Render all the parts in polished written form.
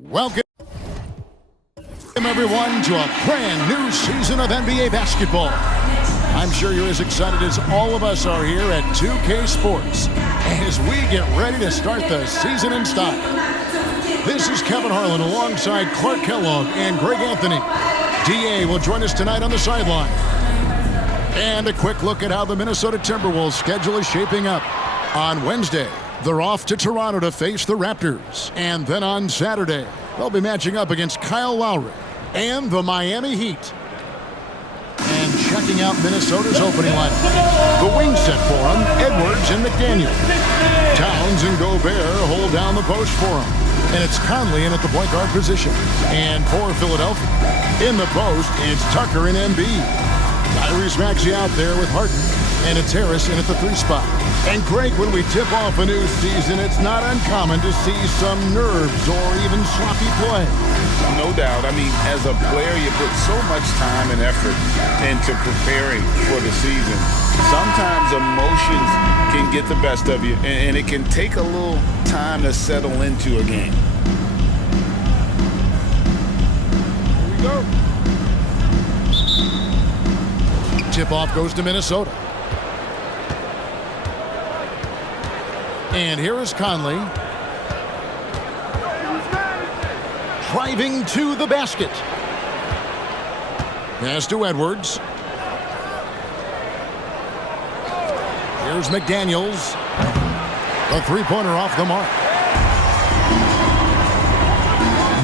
Welcome, everyone, to a brand new season of NBA basketball. I'm sure you're as excited as all of us are here at 2K Sports as we get ready to start the season in style. This is Kevin Harlan alongside Clark Kellogg and Greg Anthony. DA will join us tonight on the sideline. And a quick look at how the Minnesota Timberwolves schedule is shaping up. On Wednesday, they're off to Toronto to face the Raptors. And then on Saturday, they'll be matching up against Kyle Lowry and the Miami Heat. And checking out Minnesota's opening lineup. The wing set for them, Edwards and McDaniel. Towns and Gobert hold down the post for them. And it's Conley in at the point guard position. And for Philadelphia, in the post, it's Tucker and Embiid. Tyrese Maxey out there with Harden. And it's Harris in at the 3 spot. And Greg, when we tip off a new season, it's not uncommon to see some nerves or even sloppy play. No doubt. I mean, as a player, you put so much time and effort into preparing for the season. Sometimes emotions can get the best of you, and it can take a little time to settle into a game. Here we go. Tip-off goes to Minnesota. And here is Conley. Driving to the basket. Pass to Edwards. Here's McDaniels. The three-pointer off the mark.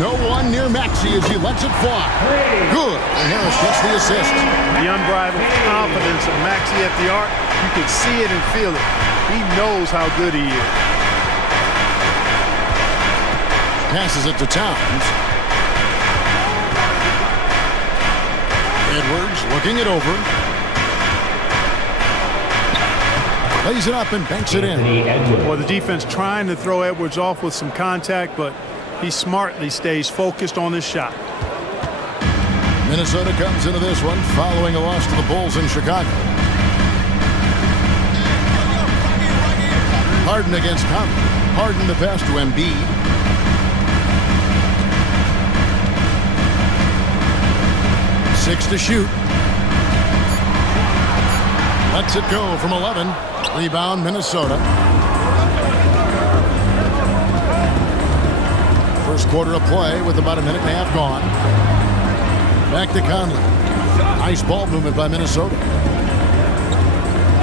No one near Maxey as he lets it fly. Good. And Harris gets the assist. The unbridled confidence of Maxey at the arc. You can see it and feel it. He knows how good he is. Passes it to Towns. Edwards looking it over. Lays it up and banks it in. Well, the defense trying to throw Edwards off with some contact, but he smartly stays focused on his shot. Minnesota comes into this one following a loss to the Bulls in Chicago. Harden against Conley. Harden the pass to Embiid. Six to shoot. Lets it go from 11. Rebound Minnesota. First quarter of play with about a minute and a half gone. Back to Conley. Nice ball movement by Minnesota.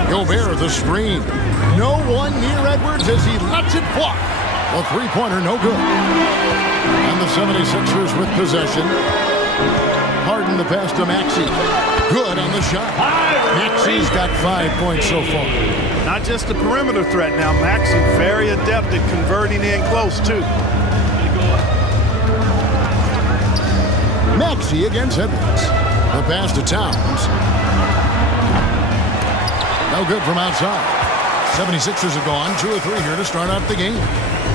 Gobert the screen. No one near Edwards as he lets it fly. The three-pointer no good. And the 76ers with possession. Harden the pass to Maxey. Good on the shot. Maxey's got 5 points so far. Not just a perimeter threat now. Maxey very adept at converting in close too. Maxey against Edwards. The pass to Towns. No good from outside. 76ers have gone 2 or 3 here to start out the game.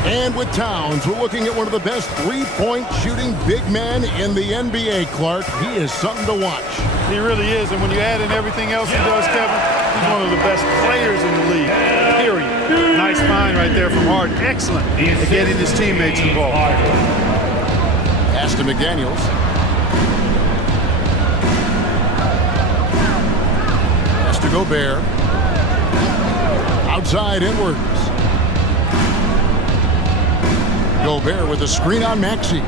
And with Towns, we're looking at one of the best three-point shooting big men in the NBA, Clark. He is something to watch. He really is, and when you add in everything else he does, Kevin, he's one of the best players in the league, period. Nice find right there from Harden. Excellent at getting his teammates involved. Pass to McDaniels. Pass to Gobert. Outside Edwards. Gobert with a screen on Maxey.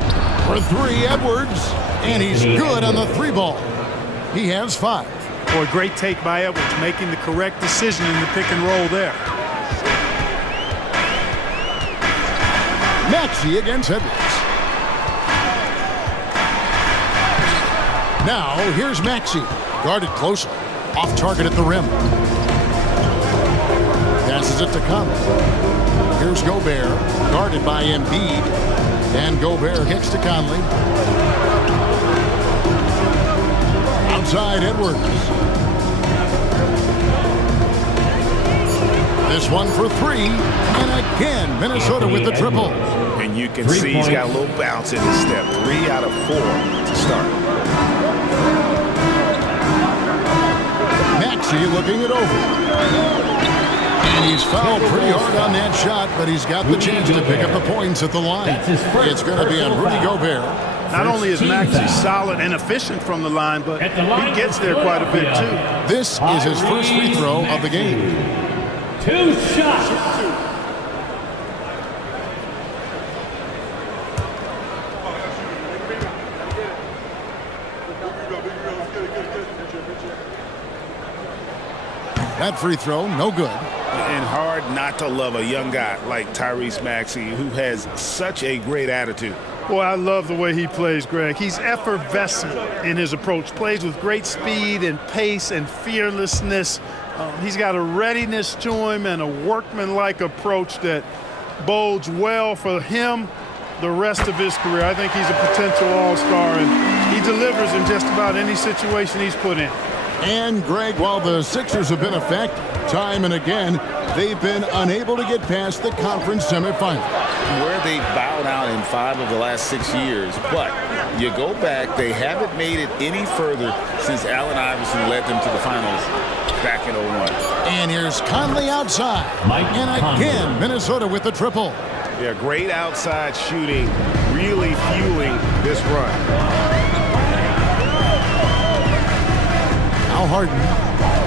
For 3, Edwards. And he's good on the 3 ball. He has 5. Boy, great take by Edwards, making the correct decision in the pick and roll there. Maxey against Edwards. Now, here's Maxey. Guarded closely. Off target at the rim. Passes it to Conley. Here's Gobert. Guarded by Embiid. And Gobert kicks to Conley. Outside Edwards. This one for 3. And again, Minnesota with the triple. And you can see he's got a little bounce in his step. 3 out of 4 to start. Maxey looking it over. And he's fouled pretty hard on that shot, but he's got the chance to pick up the points at the line. It's going to be on Rudy Gobert. Not only is Maxey solid and efficient from the line, but he gets there quite a bit too. This is his first free throw of the game. 2 shots. That free throw, no good. And hard not to love a young guy like Tyrese Maxey, who has such a great attitude. Boy, I love the way he plays, Greg. He's effervescent in his approach. Plays with great speed and pace and fearlessness. He's got a readiness to him and a workmanlike approach that bodes well for him the rest of his career. I think he's a potential all-star, and he delivers in just about any situation he's put in. And, Greg, while the Sixers have been effective time and again, they've been unable to get past the conference semifinal. Where they bowed out in 5 of the last 6 years. But you go back, they haven't made it any further since Allen Iverson led them to the finals back in 01. And here's Conley outside. And again, Minnesota with the triple. Yeah, great outside shooting, really fueling this run. Al Harden,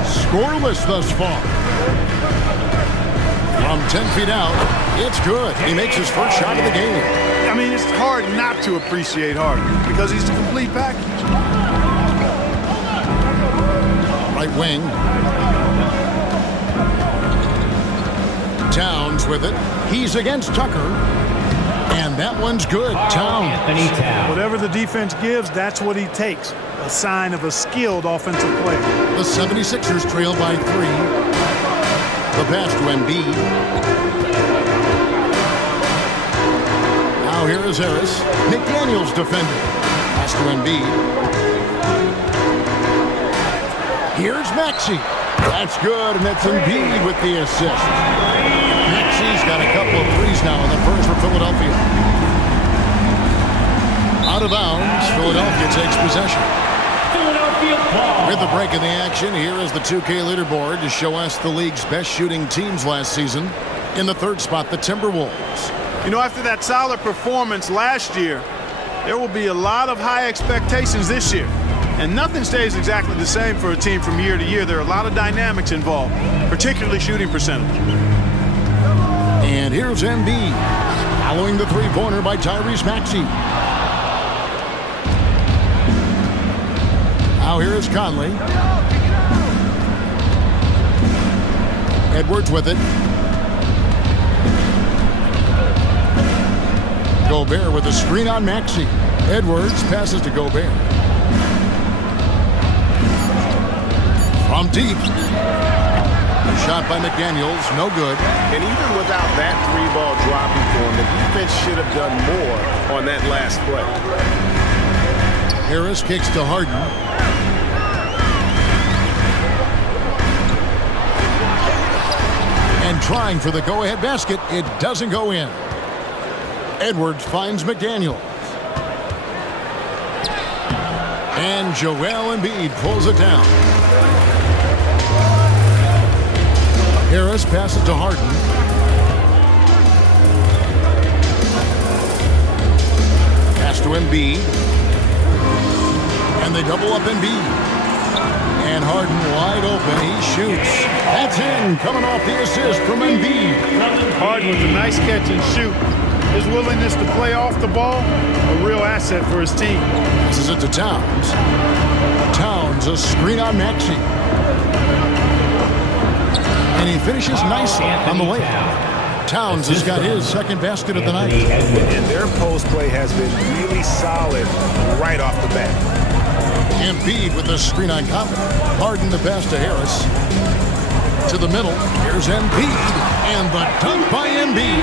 scoreless thus far. From 10 feet out, it's good. He makes his first shot of the game. I mean, it's hard not to appreciate Harden because he's a complete package. Right wing. Towns with it. He's against Tucker. And that one's good. Towns. Whatever the defense gives, that's what he takes. A sign of a skilled offensive player. The 76ers trail by 3. The pass to Embiid. Now here is Harris. McDaniels defending. Pass to Embiid. Here's Maxey. That's good, and that's Embiid with the assist. Maxey's got a couple of threes now in the first for Philadelphia. Out of bounds, Philadelphia takes possession. With the break in the action, here is the 2K leaderboard to show us the league's best shooting teams last season. In the third spot, the Timberwolves. You know, after that solid performance last year, there will be a lot of high expectations this year. And nothing stays exactly the same for a team from year to year. There are a lot of dynamics involved, particularly shooting percentage. And here's Embiid, following the three-pointer by Tyrese Maxey. Now here is Conley. Edwards with it. Gobert with a screen on Maxey. Edwards passes to Gobert. From deep. A shot by McDaniels, no good. And even without that 3-ball dropping for him, the defense should have done more on that last play. Harris kicks to Harden. And trying for the go-ahead basket, it doesn't go in. Edwards finds McDaniels. And Joel Embiid pulls it down. Harris passes to Harden. Pass to Embiid. And they double up Embiid. And Harden wide open. He shoots. That's in. Coming off the assist from Embiid. Harden with a nice catch and shoot. His willingness to play off the ball, a real asset for his team. Passes it to Towns. Towns, a screen on Maxey. And he finishes nicely on the layup. Towns has got his second basket of the night. And their post play has been really solid right off the bat. Embiid with the screen on Conley. Harden the pass to Harris. To the middle. Here's Embiid. And the dunk by Embiid.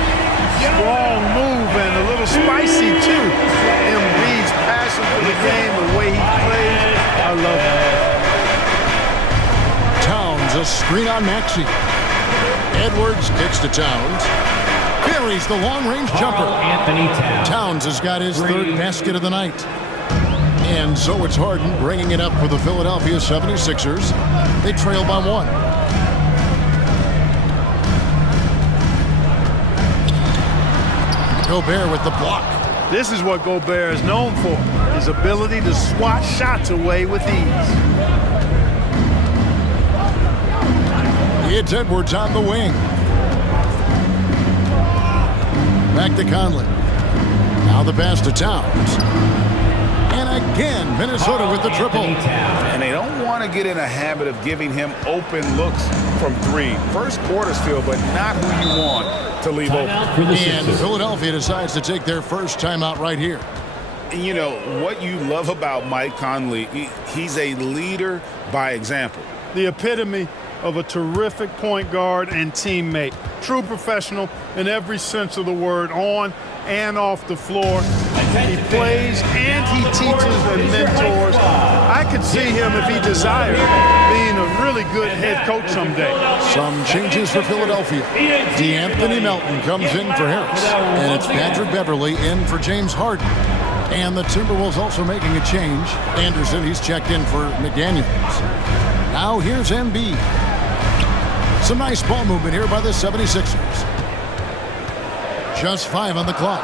Strong move and a little spicy too. Embiid's passion for the game, the way he plays, I love it. Towns, a screen on Maxey. Edwards kicks to Towns. Buries the long-range jumper. Towns has got his third basket of the night. And so it's Harden bringing it up for the Philadelphia 76ers. They trail by 1. Gobert with the block. This is what Gobert is known for, his ability to swat shots away with ease. It's Edwards on the wing. Back to Conley. Now the pass to Towns. And again, Minnesota with the triple. And they don't want to get in a habit of giving him open looks from three. First quarter still, but not who you want to leave open. And Philadelphia decides to take their first timeout right here. And you know, what you love about Mike Conley, he's a leader by example. The epitome of a terrific point guard and teammate. True professional in every sense of the word, on and off the floor. He plays and he teaches and mentors. I could see him, if he desired, being a really good head coach someday. Some changes for Philadelphia. DeAnthony Melton comes in for Harris. And it's Patrick Beverley in for James Harden. And the Timberwolves also making a change. Anderson, he's checked in for McDaniels. Now here's Embiid. Some nice ball movement here by the 76ers. Just 5 on the clock.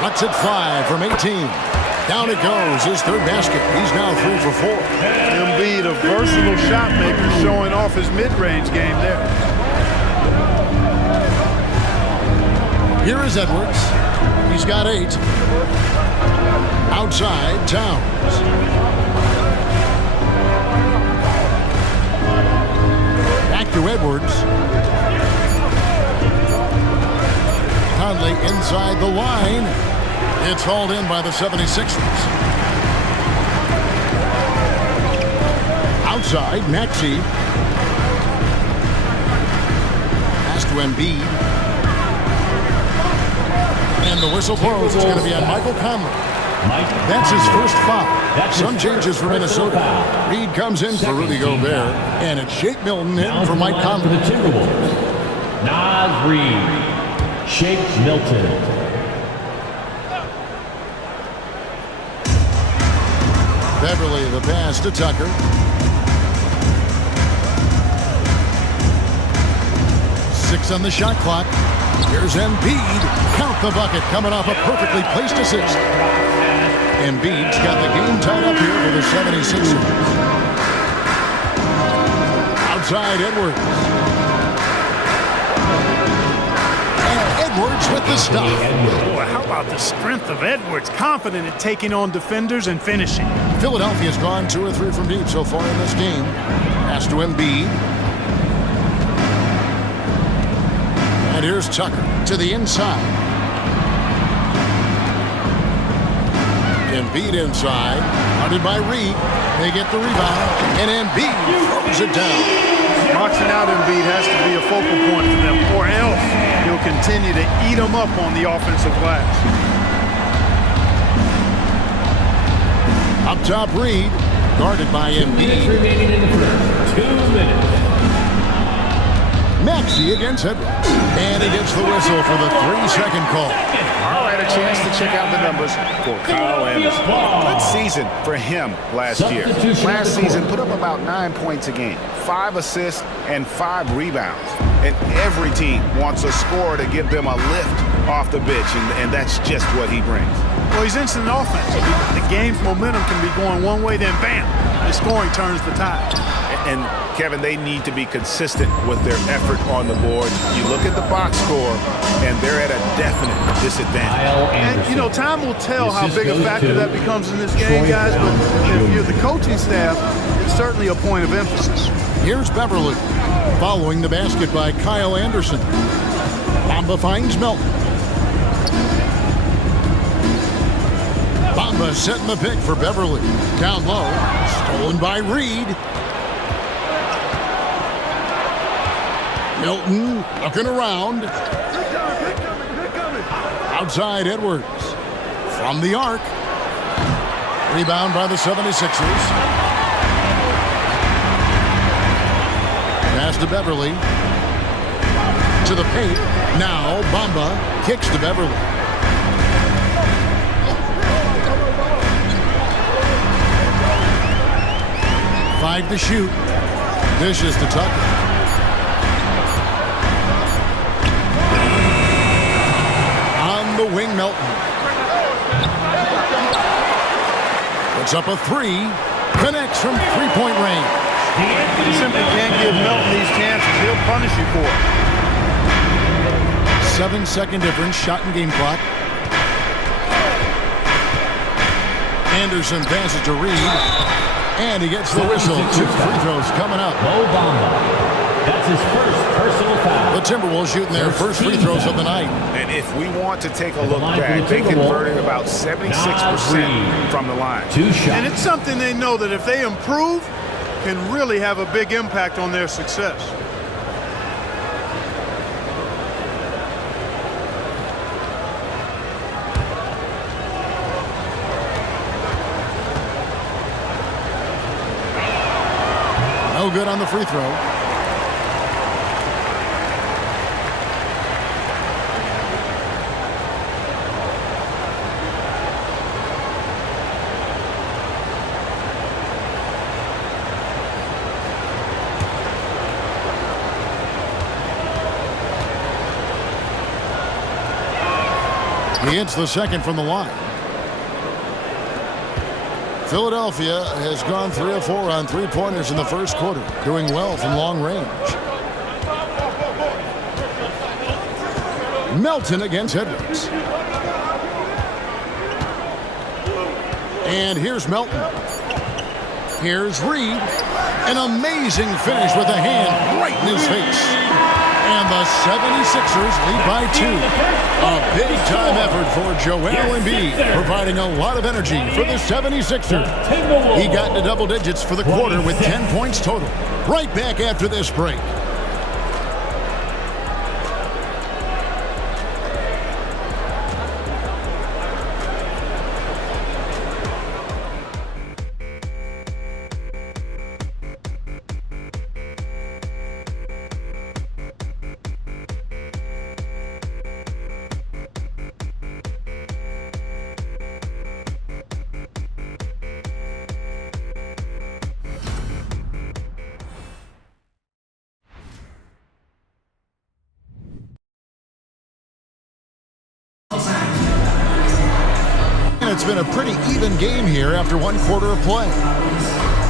Cuts it 5 from 18. Down it goes, his third basket. He's now 3 for 4. Embiid, a versatile shot maker, showing off his mid-range game there. Here is Edwards. He's got 8. Outside, Towns. Back to Edwards. Conley inside the line. It's hauled in by the 76ers. Outside, Maxey. Pass to Embiid. And the whistle blows. It's going to be on Michael Conley. That's his first foul. Some changes for Minnesota. Reed comes in for Rudy Gobert. And it's Shake Milton in for Mike Conley. For the Timberwolves, Naz Reid, Shake Milton. Beverley, the pass to Tucker. Six on the shot clock. Here's Embiid. Count the bucket, coming off a perfectly placed assist. Embiid's got the game tied up here for the 76ers. Outside, Edwards. And Edwards with the stop. Boy, how about the strength of Edwards? Confident at taking on defenders and finishing. Philadelphia's gone 2 or 3 from deep so far in this game. Pass to Embiid. And here's Tucker to the inside. Embiid inside. Hunted by Reed. They get the rebound. And Embiid throws it down. Boxing out Embiid has to be a focal point for them, or else he'll continue to eat them up on the offensive glass. Up top, Reed. Guarded by Embiid. Remaining in the first. 2 minutes. Maxey against Edwards. And he gets the whistle for the 3-second call. All right, a chance to check out the numbers for Kyle Anderson. Good season for him last year. Last season, put up about 9 points a game, 5 assists, and 5 rebounds. And every team wants a scorer to give them a lift off the bench, and that's just what he brings. Well, he's instant offense. The game's momentum can be going one way, then bam, the scoring turns the tide. And Kevin, they need to be consistent with their effort on the board. You look at the box score, and they're at a definite disadvantage. And, you know, time will tell how big a factor that becomes in this game, guys, but if you're the coaching staff, it's certainly a point of emphasis. Here's Beverley, following the basket by Kyle Anderson. Bamba finds Melton. Bamba setting the pick for Beverley. Down low, stolen by Reed. Milton looking around. Outside Edwards. From the arc. Rebound by the 76ers. Pass to Beverley. To the paint. Now Bamba kicks to Beverley. Five to shoot. Dishes to Tucker. Puts up a three. Connects from three-point range. You simply can't give Melton these chances. He'll punish you for it. 7-second difference, shot and game clock. Anderson passes to Reed. And he gets the whistle. 2 free throws coming up. That's his first personal foul. The Timberwolves shooting their first free throws of the night. And if we want to take a look back, they converted about 76% from the line. 2 shots. And it's something they know that if they improve, can really have a big impact on their success. No good on the free throw. He hits the second from the line. Philadelphia has gone 3 of 4 on three-pointers in the first quarter, doing well from long range. Melton against Edwards. And here's Melton. Here's Reed. An amazing finish with a hand right in his face. And the 76ers lead by 2. A big-time effort for Joel Embiid, providing a lot of energy for the 76ers. He got into double digits for the quarter with 10 points total. Right back after this break. It's been a pretty even game here after 1 quarter of play.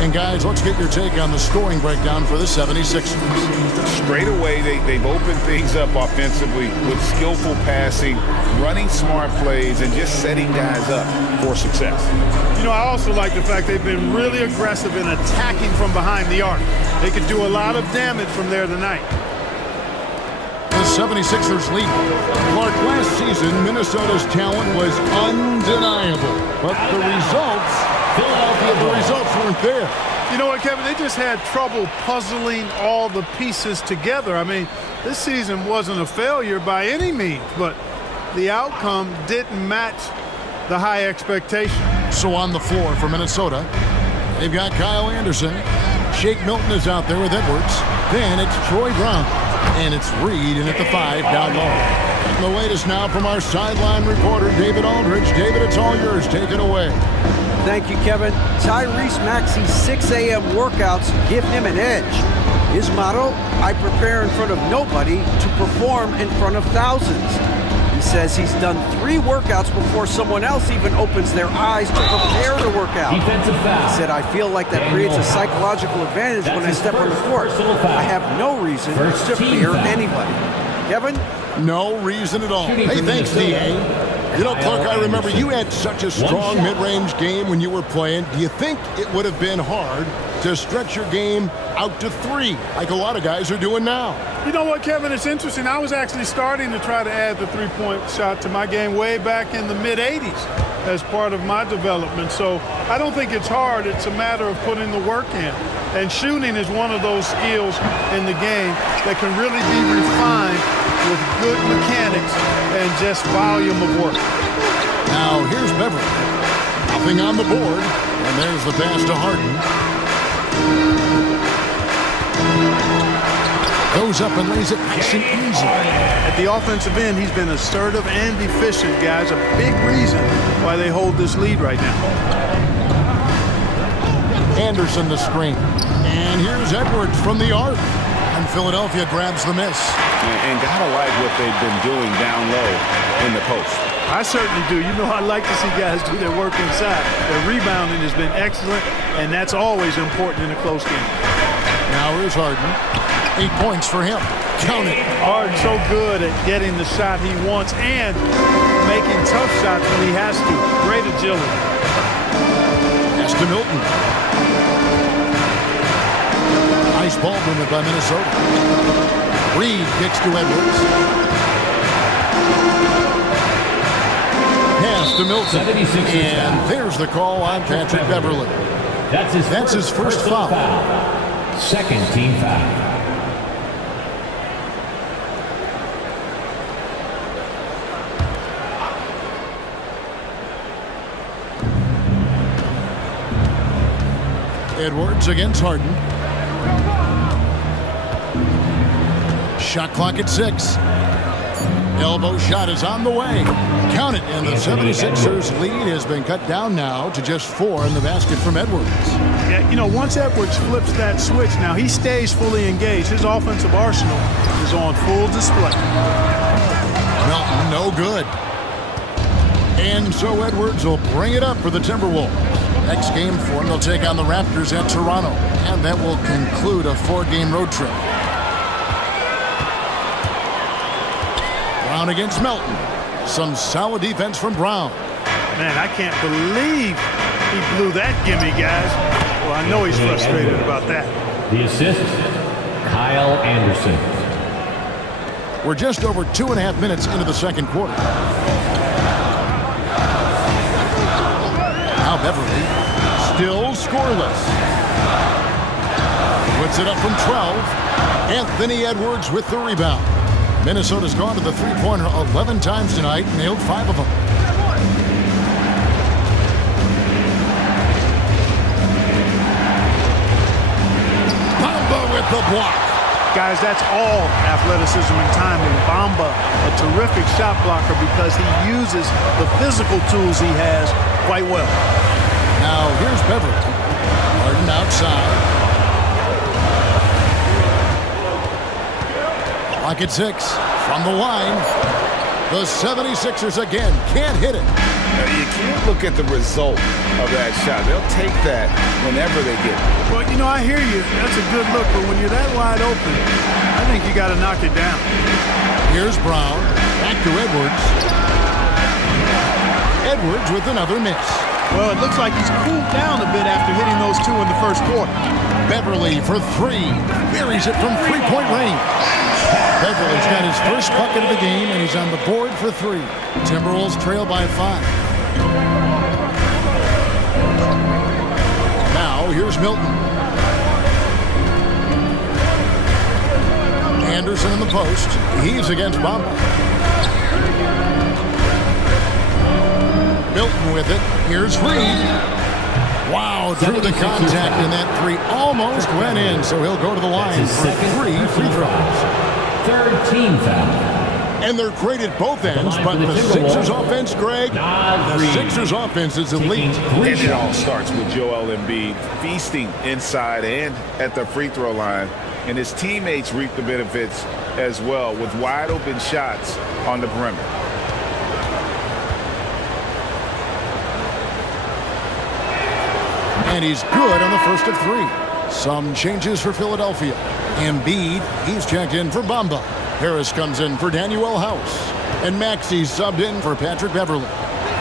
And guys, let's get your take on the scoring breakdown for the 76ers. Straight away, they've opened things up offensively with skillful passing, running smart plays, and just setting guys up for success. You know, I also like the fact they've been really aggressive in attacking from behind the arc. They could do a lot of damage from there tonight. The 76ers lead. Clark, last season, Minnesota's talent was undeniable. But the results weren't there. You know what, Kevin? They just had trouble puzzling all the pieces together. I mean, this season wasn't a failure by any means, but the outcome didn't match the high expectation. So on the floor for Minnesota, they've got Kyle Anderson. Shake Milton is out there with Edwards. Then it's Troy Brown. And it's Reed in at the 5 down low. And the latest now from our sideline reporter, David Aldridge. David, it's all yours. Take it away. Thank you, Kevin. Tyrese Maxey's 6 a.m. workouts give him an edge. His motto, I prepare in front of nobody to perform in front of thousands. He says he's done 3 workouts before someone else even opens their eyes to prepare to work out. Defensive foul. He said, I feel like that creates a psychological advantage when I step on the court. I have no reason to fear anybody. Kevin? No reason at all. Hey, thanks, D.A. You know, Clark, I remember you had such a strong mid-range game when you were playing. Do you think it would have been hard to stretch your game out to 3 like a lot of guys are doing now? You know what, Kevin? It's interesting. I was actually starting to try to add the three-point shot to my game way back in the mid-'80s as part of my development. So I don't think it's hard. It's a matter of putting the work in. And shooting is one of those skills in the game that can really be refined with good mechanics and just volume of work. Now, here's Beverly. Nothing on the board. And there's the pass to Harden. Goes up and lays it nice and easy. At the offensive end, he's been assertive and efficient, guys. A big reason why they hold this lead right now. Anderson the screen. And here's Edwards from the arc. And Philadelphia grabs the miss. And gotta like what they've been doing down low in the post. I certainly do. You know, I like to see guys do their work inside. Their rebounding has been excellent, and that's always important in a close game. Now here's Harden. 8 points for him. Count it. Harden so good at getting the shot he wants and making tough shots when he has to. Great agility. Pass to Milton. Nice ball movement by Minnesota. Reed kicks to Edwards. Pass to Milton. And there's the call on Patrick Beverley. That's his first foul. Second team foul. Edwards against Harden. Shot clock at 6. Elbow shot is on the way. Count it, and the 76ers lead has been cut down now to just 4 in the basket from Edwards. Yeah, you know, once Edwards flips that switch, now he stays fully engaged. His offensive arsenal is on full display. Melton, no good. And so Edwards will bring it up for the Timberwolves. Next game for them, they'll take on the Raptors at Toronto. And that will conclude a 4-game road trip. Brown against Melton. Some solid defense from Brown. Man, I can't believe he blew that gimme, guys. Well, I know he's frustrated about that. The assist, Kyle Anderson. We're just over 2.5 minutes into the second quarter. Now Beverley, still scoreless. Puts it up from 12. Anthony Edwards with the rebound. Minnesota's gone to the three-pointer 11 times tonight, nailed 5 of them. Bamba with the block. Guys, that's all athleticism and timing. Bamba, a terrific shot blocker because he uses the physical tools he has quite well. Now here's Beverley. Harden outside. Clock at 6 from the line. The 76ers again can't hit it. Now, you can't look at the result of that shot. They'll take that whenever they get it. Well, you know, I hear you. That's a good look, but when you're that wide open, I think you got to knock it down. Here's Brown. Back to Edwards. Edwards with another miss. Well, it looks like he's cooled down a bit after hitting those 2 in the first quarter. Beverley for 3. Buries it from three-point range. Beverley's got his first bucket of the game, and he's on the board for 3. Timberwolves trail by 5. Now, here's Milton. Anderson in the post. He's against Bamba. Milton with it. Here's Reed. Wow, through the contact, and that 3 almost went in, so he'll go to the line for 3 free throws. Third team foul. And they're great at both ends, but the Sixers offense, Greg, the Sixers offense is elite. And it all starts with Joel Embiid feasting inside and at the free throw line. And his teammates reap the benefits as well with wide open shots on the perimeter. And he's good on the first of 3. Some changes for Philadelphia. Embiid, he's checked in for Bamba. Harris comes in for Daniel House. And Maxey's subbed in for Patrick Beverley.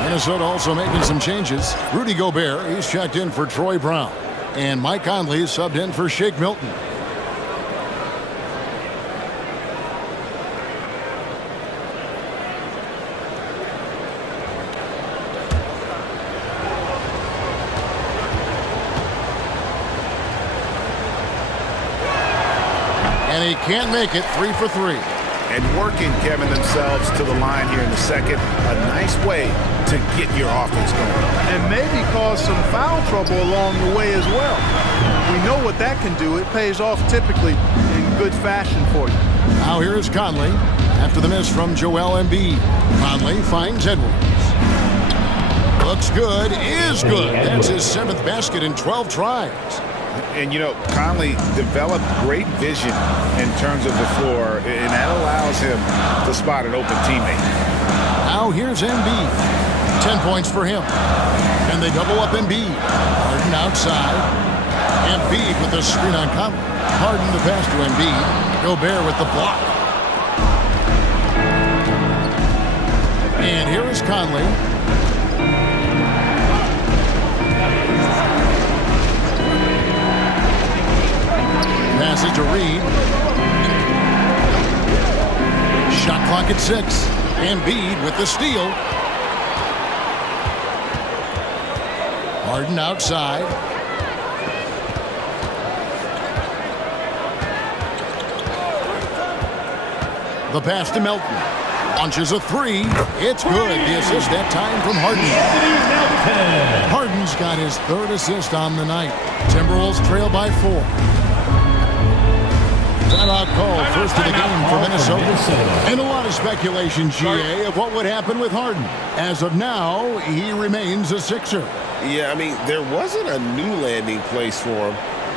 Minnesota also making some changes. Rudy Gobert, he's checked in for Troy Brown. And Mike Conley subbed in for Shake Milton. And he can't make it. 3 for 3. And working, Kevin, themselves to the line here in the second. A nice way to get your offense going. And maybe cause some foul trouble along the way as well. We know what that can do. It pays off typically in good fashion for you. Now here is Conley after the miss from Joel Embiid. Conley finds Edwards. Looks good, is good. That's his 7th basket in 12 tries. And, you know, Conley developed great vision in terms of the floor, and that allows him to spot an open teammate. Now here's Embiid. 10 points for him. And they double up Embiid. Harden outside. Embiid with the screen on Conley. Harden the pass to Embiid. Gobert with the block. And here is Conley. Passage to Reed. Shot clock at 6. Embiid with the steal. Harden outside. The pass to Melton. Launches a 3. It's good. The assist that time from Harden. Harden's got his 3rd assist on the night. Timberwolves trail by 4. Timeout call, first of the game for Minnesota. And a lot of speculation, GA, of what would happen with Harden. As of now, he remains a Sixer. Yeah, I mean, there wasn't a new landing place for him.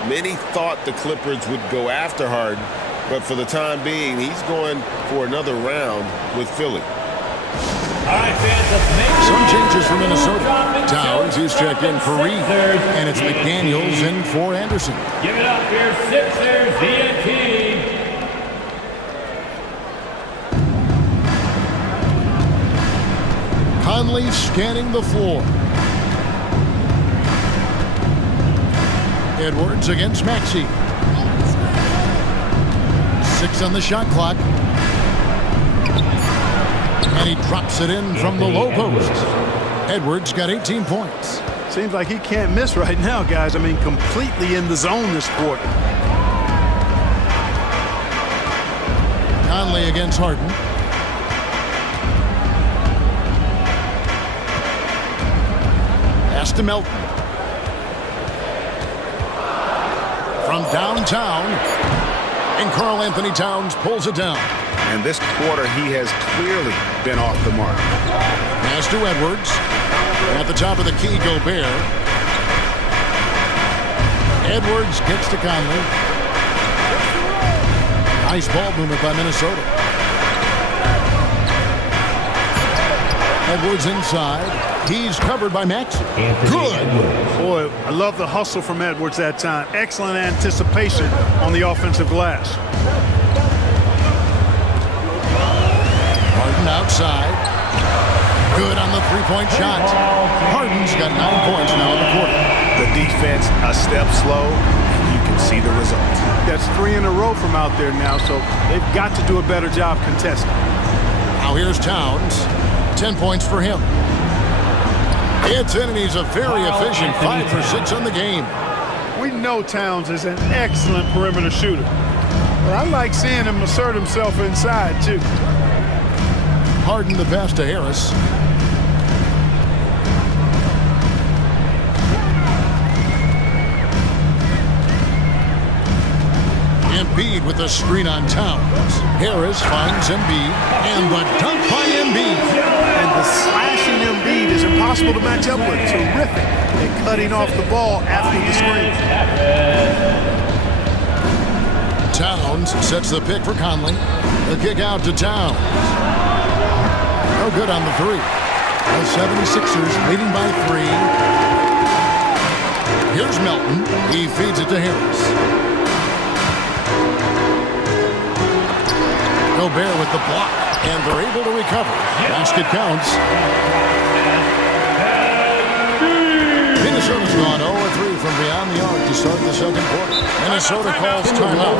Many thought the Clippers would go after Harden, but for the time being, he's going for another round with Philly. All right, fans, let's make some changes for Minnesota. Towns, he's checked in for Reed. And it's McDaniels in for Anderson. Give it up here, Sixers, VNT. Conley scanning the floor. Edwards against Maxey. 6 on the shot clock. And he drops it in from the low post. Edwards got 18 points. Seems like he can't miss right now, guys. I mean, completely in the zone this quarter. Conley against Harden. Pass to Melton. From downtown. And Karl Anthony Towns pulls it down. And this quarter, he has clearly been off the mark. Pass to Edwards. At the top of the key, Gobert. Edwards gets to Conley. Nice ball movement by Minnesota. Edwards inside. He's covered by Maxey. Good. Boy, I love the hustle from Edwards that time. Excellent anticipation on the offensive glass. Harden outside. Good on the three-point shot. Harden's got 9 points now in the quarter. The defense a step slow, and you can see the results. That's 3 in a row from out there now, so they've got to do a better job contesting. Now here's Towns. 10 points for him. It's in, and he's a very efficient 5 for 6 on the game. We know Towns is an excellent perimeter shooter, but I like seeing him assert himself inside, too. Harden the pass to Harris. Embiid with the screen on Towns. Harris finds Embiid, and the dunk by Embiid. And the slashing Embiid is impossible to match up with. Terrific at cutting off the ball after the screen. Towns sets the pick for Conley. The kick out to Towns. No good on the 3. The 76ers leading by 3. Here's Melton. He feeds it to Harris. Gobert with the block, and they're able to recover. Basket counts. Minnesota's gone 0-3 from beyond the arc to start the second quarter. Minnesota calls timeout.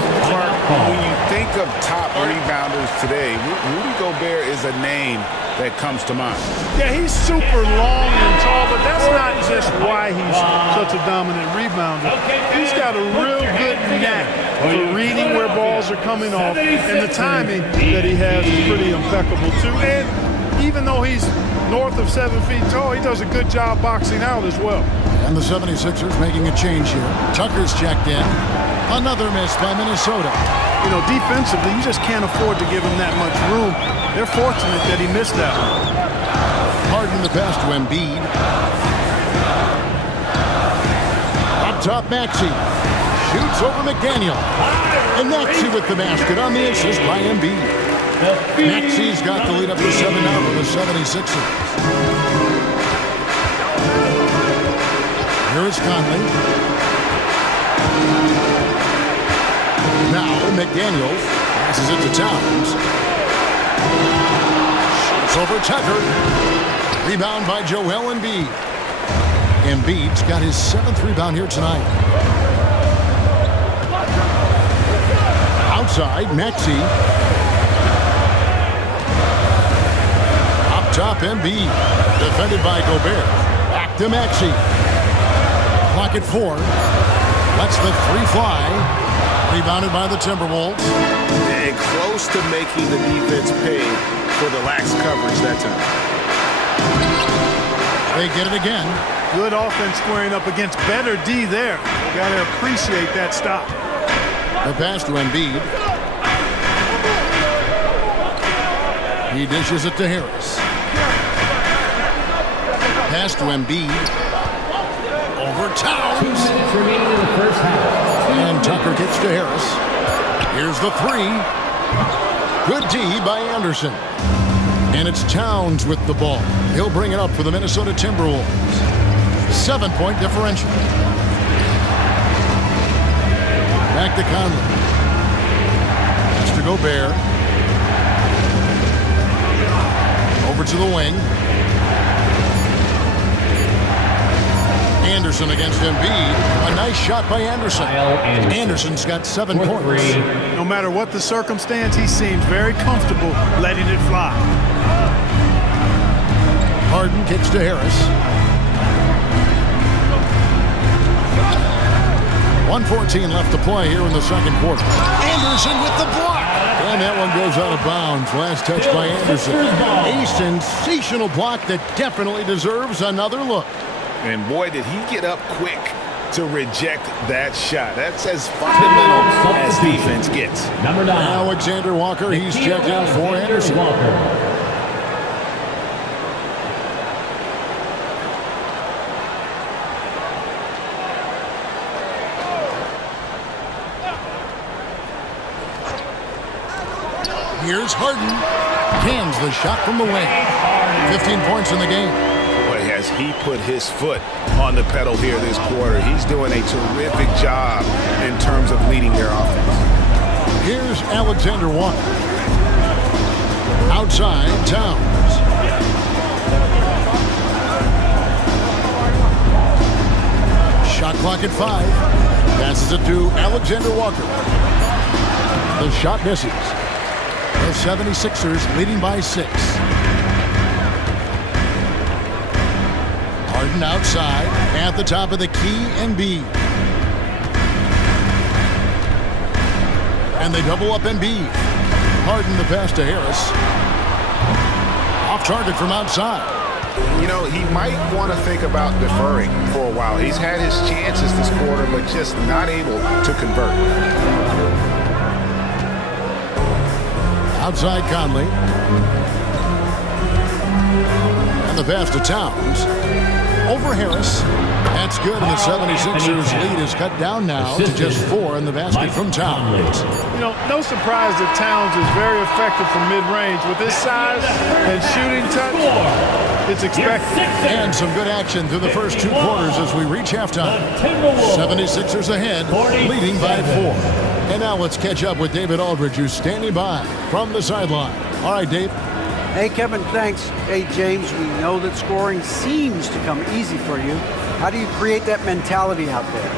When you think of top rebounders today, Rudy Gobert is a name that comes to mind. Yeah, he's super long and tall, but that's not just why he's such a dominant rebounder. He's got a real good knack for reading where balls are coming off, and the timing that he has is pretty impeccable too. And even though he's north of 7 feet tall, he does a good job boxing out as well. And the 76ers making a change here. Tucker's checked in. Another miss by Minnesota. You know, defensively, you just can't afford to give him that much room. They're fortunate that he missed that one. Harden the pass to Embiid. Up top, Maxey. Shoots over McDaniel. And Maxey with the basket on the assist by Embiid. Maxi's got the lead up to 7 now for the 76ers. Here is Conley. Now McDaniels passes it to Towns. Shoots over Tucker. Rebound by Joel Embiid. Embiid's got his 7th rebound here tonight. Outside, Maxey. Up top, Embiid. Defended by Gobert. Back to Maxey. Clock at 4. Lets the 3 fly. Rebounded by the Timberwolves. And close to making the defense pay for the lax coverage that time. They get it again. Good offense squaring up against better D there. You got to appreciate that stop. The pass to Embiid. He dishes it to Harris. Pass to Embiid. Over Towns. 2 minutes remaining in the first half. And Tucker gets to Harris. Here's the 3. Good D by Anderson. And it's Towns with the ball. He'll bring it up for the Minnesota Timberwolves. 7-point differential. Back to Conley. That's to Gobert. Over to the wing. Anderson against Embiid. A nice shot by Anderson. Anderson's got 7 points. No matter what the circumstance, he seems very comfortable letting it fly. Harden kicks to Harris. 1:14 left to play here in the second quarter. Anderson with the block. And that one goes out of bounds. Last touch by Anderson. A sensational block that definitely deserves another look. And boy, did he get up quick to reject that shot. That's as fundamental as defense gets. Number 9. Alexander Walker, he's checked in for Anderson. Here's Harden. Cans the shot from the wing. 15 points in the game. Boy, has he put his foot on the pedal here this quarter. He's doing a terrific job in terms of leading their offense. Here's Alexander Walker. Outside, Towns. Shot clock at 5. Passes it to Alexander Walker. The shot misses. The 76ers leading by 6. Harden outside. At the top of the key, Embiid. And they double up Embiid. Harden the pass to Harris. Off target from outside. You know, he might want to think about deferring for a while. He's had his chances this quarter, but just not able to convert. Outside Conley. And the pass to Towns. Over Harris. That's good, and the 76ers lead is cut down now to just 4 in the basket from Towns. You know, no surprise that Towns is very effective from mid-range. With his size and shooting touch, it's expected. And some good action through the first 2 quarters as we reach halftime. 76ers ahead, leading by 4. And now let's catch up with David Aldridge, who's standing by from the sideline. All right, Dave. Hey, Kevin, thanks. Hey, James, we know that scoring seems to come easy for you. How do you create that mentality out there?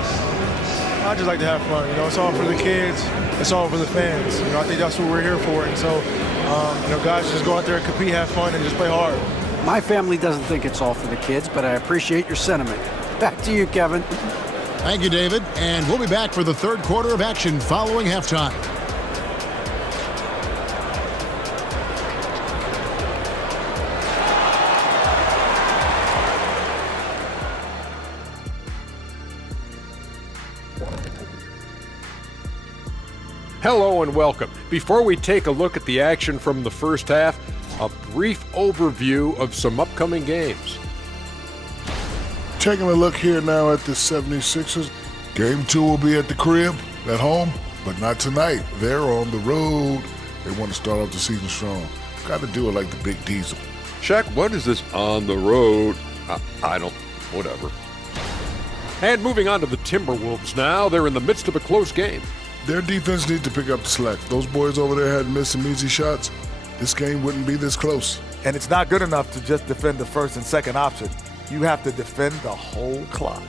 I just like to have fun. You know, it's all for the kids. It's all for the fans. You know, I think that's what we're here for. And so, you know, guys just go out there and compete, have fun, and just play hard. My family doesn't think it's all for the kids, but I appreciate your sentiment. Back to you, Kevin. Thank you, David. And we'll be back for the third quarter of action following halftime. Hello and welcome. Before we take a look at the action from the first half, a brief overview of some upcoming games. Taking a look here now at the 76ers. Game 2 will be at the crib, at home, but not tonight. They're on the road They want to start off the season strong. Got to do it like the Big Diesel. Shaq, what is this on the road? Whatever. And moving on to the Timberwolves now. They're in the midst of a close game. Their defense needs to pick up the slack. Those boys over there had missed some easy shots. This game wouldn't be this close. And it's not good enough to just defend the first and second option. You have to defend the whole clock.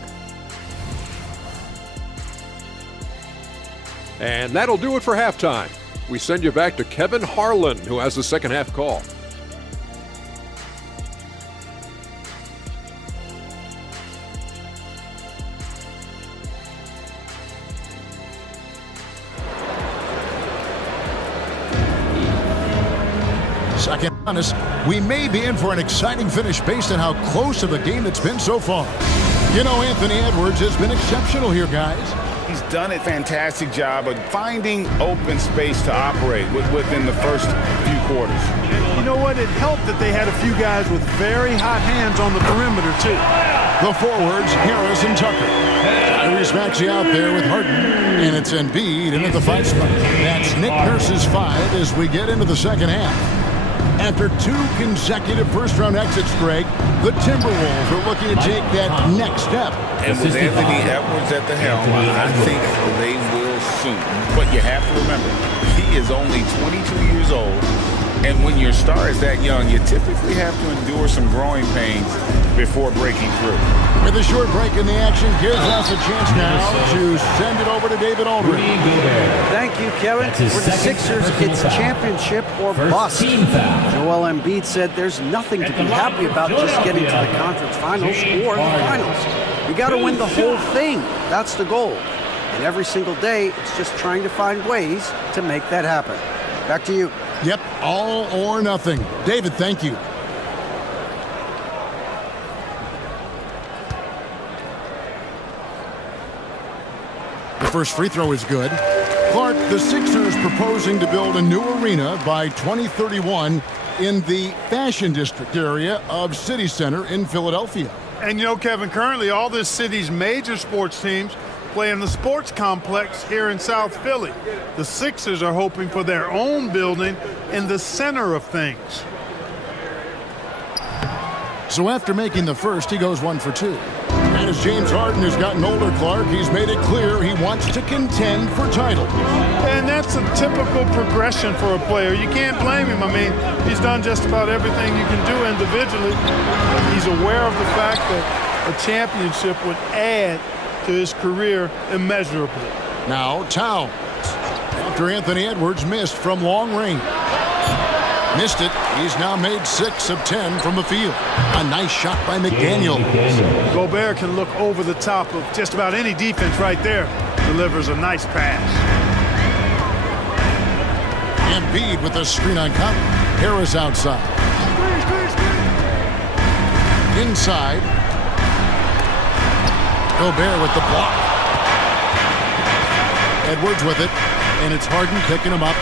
And that'll do it for halftime. We send you back to Kevin Harlan, who has the second half call. Second honest, we may be in for an exciting finish based on how close of a game it's been so far. You know, Anthony Edwards has been exceptional here, guys. He's done a fantastic job of finding open space to operate within the first few quarters. You know what? It helped that they had a few guys with very hot hands on the perimeter, too. The forwards, Harris and Tucker. Tyrese Maxey out there with Harden, and it's Embiid in at the 5 spot. That's Nick Nurse's 5 as we get into the second half. After 2 consecutive first-round exits, Greg, the Timberwolves are looking to take that next step. And with Anthony Edwards at the helm, I think they will soon. But you have to remember, he is only 22 years old, and when your star is that young, you typically have to endure some growing pains before breaking through. With a short break in the action, gives us a chance now to send it over to David Aldridge. Thank you, Kevin. For the Sixers, it's championship or bust. Joel Embiid said there's nothing to be happy about just getting to the conference finals or the finals. You got to win the whole thing. That's the goal. And every single day, it's just trying to find ways to make that happen. Back to you. Yep, all or nothing. David, thank you. The first free throw is good. Clark, the Sixers proposing to build a new arena by 2031 in the Fashion District area of City Center in Philadelphia. And you know, Kevin, currently all this city's major sports teams play in the sports complex here in South Philly. The Sixers are hoping for their own building in the center of things. So after making the first, he goes 1 for 2. And as James Harden has gotten older, Clark, he's made it clear he wants to contend for titles. And that's a typical progression for a player. You can't blame him. I mean, he's done just about everything you can do individually. He's aware of the fact that a championship would add to his career immeasurably. Now Towns, after Anthony Edwards missed from long range. Missed it. He's now made 6 of 10 from the field. A nice shot by McDaniel. Gobert can look over the top of just about any defense right there. Delivers a nice pass. Embiid with a screen on Conley. Harris outside. Inside. Gobert with the block. Edwards with it, and it's Harden picking him up.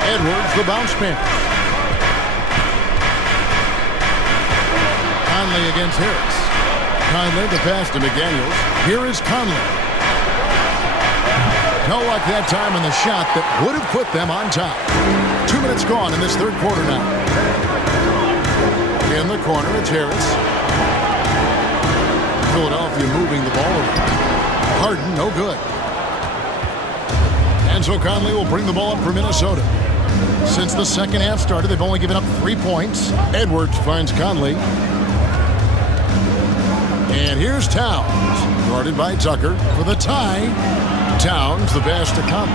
Edwards, the bounce pass. Conley against Harris. Conley, the pass to McDaniels. Here is Conley. No luck that time on the shot that would have put them on top. 2 minutes gone in this third quarter now. In the corner, it's Harris. Philadelphia moving the ball over. Harden, no good. And so Conley will bring the ball up for Minnesota. Since the second half started, they've only given up 3 points. Edwards finds Conley. And here's Towns, guarded by Tucker for the tie. Towns, the pass to Conley.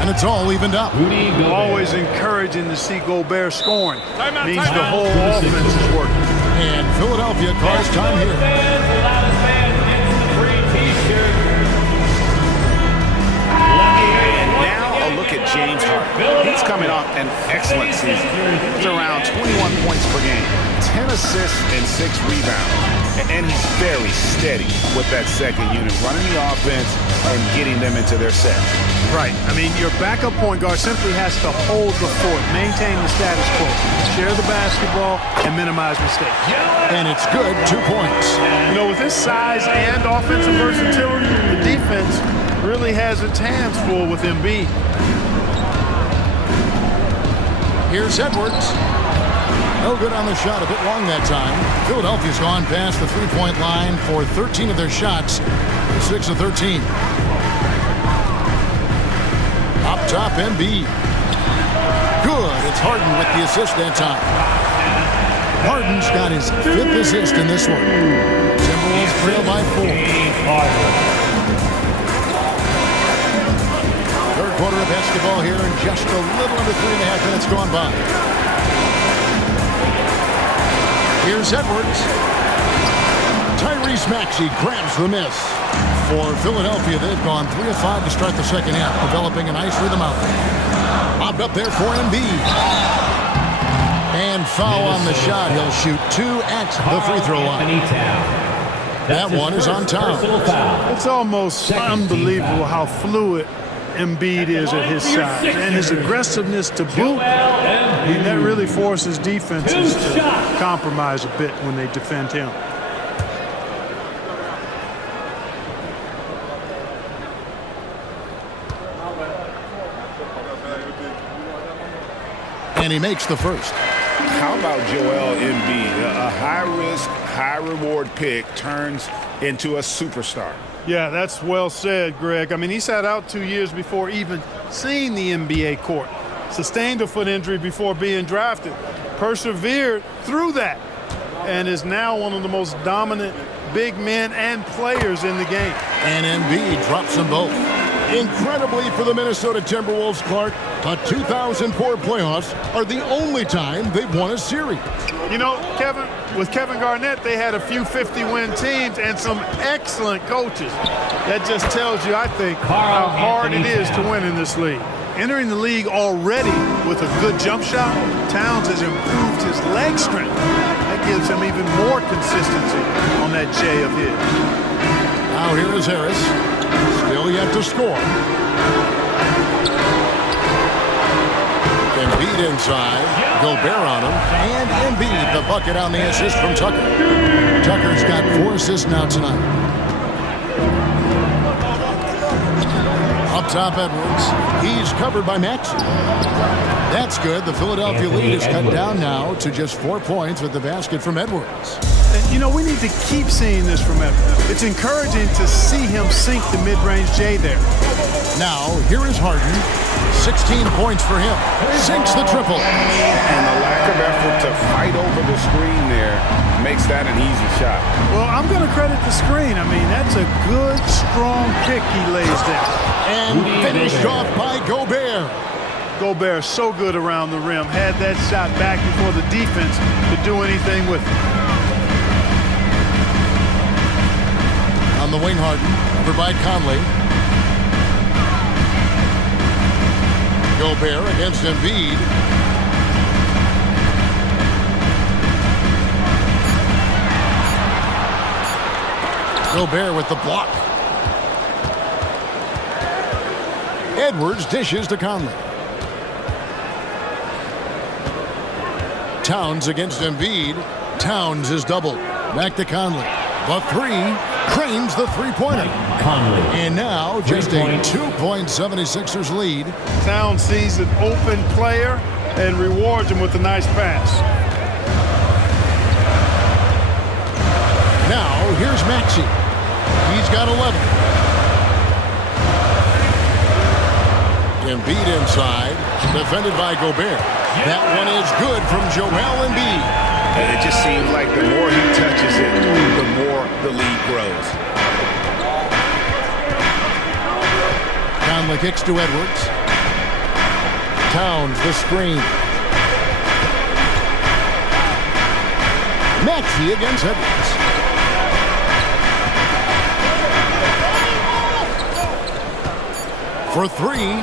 And it's all evened up. Always encouraging to see Gobert scoring. Means the whole offense is working. And Philadelphia calls time here. Now a look at James Harden. He's coming off an excellent season. He's around 21 points per game, 10 assists, and 6 rebounds. And he's very steady with that second unit, running the offense and getting them into their sets. Right. I mean, your backup point guard simply has to hold the fort, maintain the status quo, share the basketball, and minimize mistakes. And it's good, 2 points. You know, with his size and offensive versatility, the defense really has its hands full with Embiid. Here's Edwards. No good on the shot, a bit long that time. Philadelphia's gone past the three-point line for 13 of their shots, 6 of 13. Up top, Embiid. Good. It's Harden with the assist that time. Harden's got his 5th assist in this one. Timberwolves trail by 4. Third quarter of basketball here, and just a little under 3.5 minutes gone by. Here's Edwards. Tyrese Maxey grabs the miss. For Philadelphia, they've gone 3 of 5 to start the second half, developing a nice rhythm out there. Lobbed up there for Embiid. And foul on the shot. He'll shoot 2 at the free throw line. That one is on top. It's almost unbelievable how fluid Embiid is at his side. And his aggressiveness to boot, I mean, that really forces defenses to compromise a bit when they defend him. And he makes the first. How about Joel Embiid? A high-risk, high-reward pick turns into a superstar. Yeah, that's well said, Greg. I mean, he sat out 2 years before even seeing the NBA court. Sustained a foot injury before being drafted. Persevered through that. And is now one of the most dominant big men and players in the game. And Embiid drops them both. Incredibly for the Minnesota Timberwolves, Clark, the 2004 playoffs are the only time they've won a series. You know, Kevin, with Kevin Garnett, they had a few 50-win teams and some excellent coaches. That just tells you, I think, how hard it is to win in this league. Entering the league already with a good jump shot, Towns has improved his leg strength. That gives him even more consistency on that J of his. Now here is Harris. Still yet to score. Embiid inside. Gobert on him. And Embiid, the bucket on the assist from Tucker. Tucker's got 4 assists now tonight. Up top, Edwards. He's covered by Maxey. That's good. The Philadelphia lead is cut down now to just 4 points with the basket from Edwards. And, you know, we need to keep seeing this from Edwards. It's encouraging to see him sink the mid-range J there. Now, here is Harden. 16 points for him. Sinks the triple. And the lack of effort to fight over the screen there makes that an easy shot. Well, I'm going to credit the screen. I mean, that's a good, strong pick he lays there. And finished off by Gobert. Gobert so good around the rim. Had that shot back before the defense could do anything with it. On the wing, Harden. Over by Conley. Gobert against Embiid. Gobert with the block. Edwards dishes to Conley. Towns against Embiid. Towns is doubled. Back to Conley. The 3. Cranes the three-pointer. Conley. And now just a 2-point 76ers lead. Towns sees an open player and rewards him with a nice pass. Now here's Maxey. He's got 11. Embiid inside. Defended by Gobert. That one is good from Joel Embiid. And it just seems like the more he touches it, the more the lead grows. Conley kicks to Edwards. Towns the screen. Maxey against Edwards. For 3.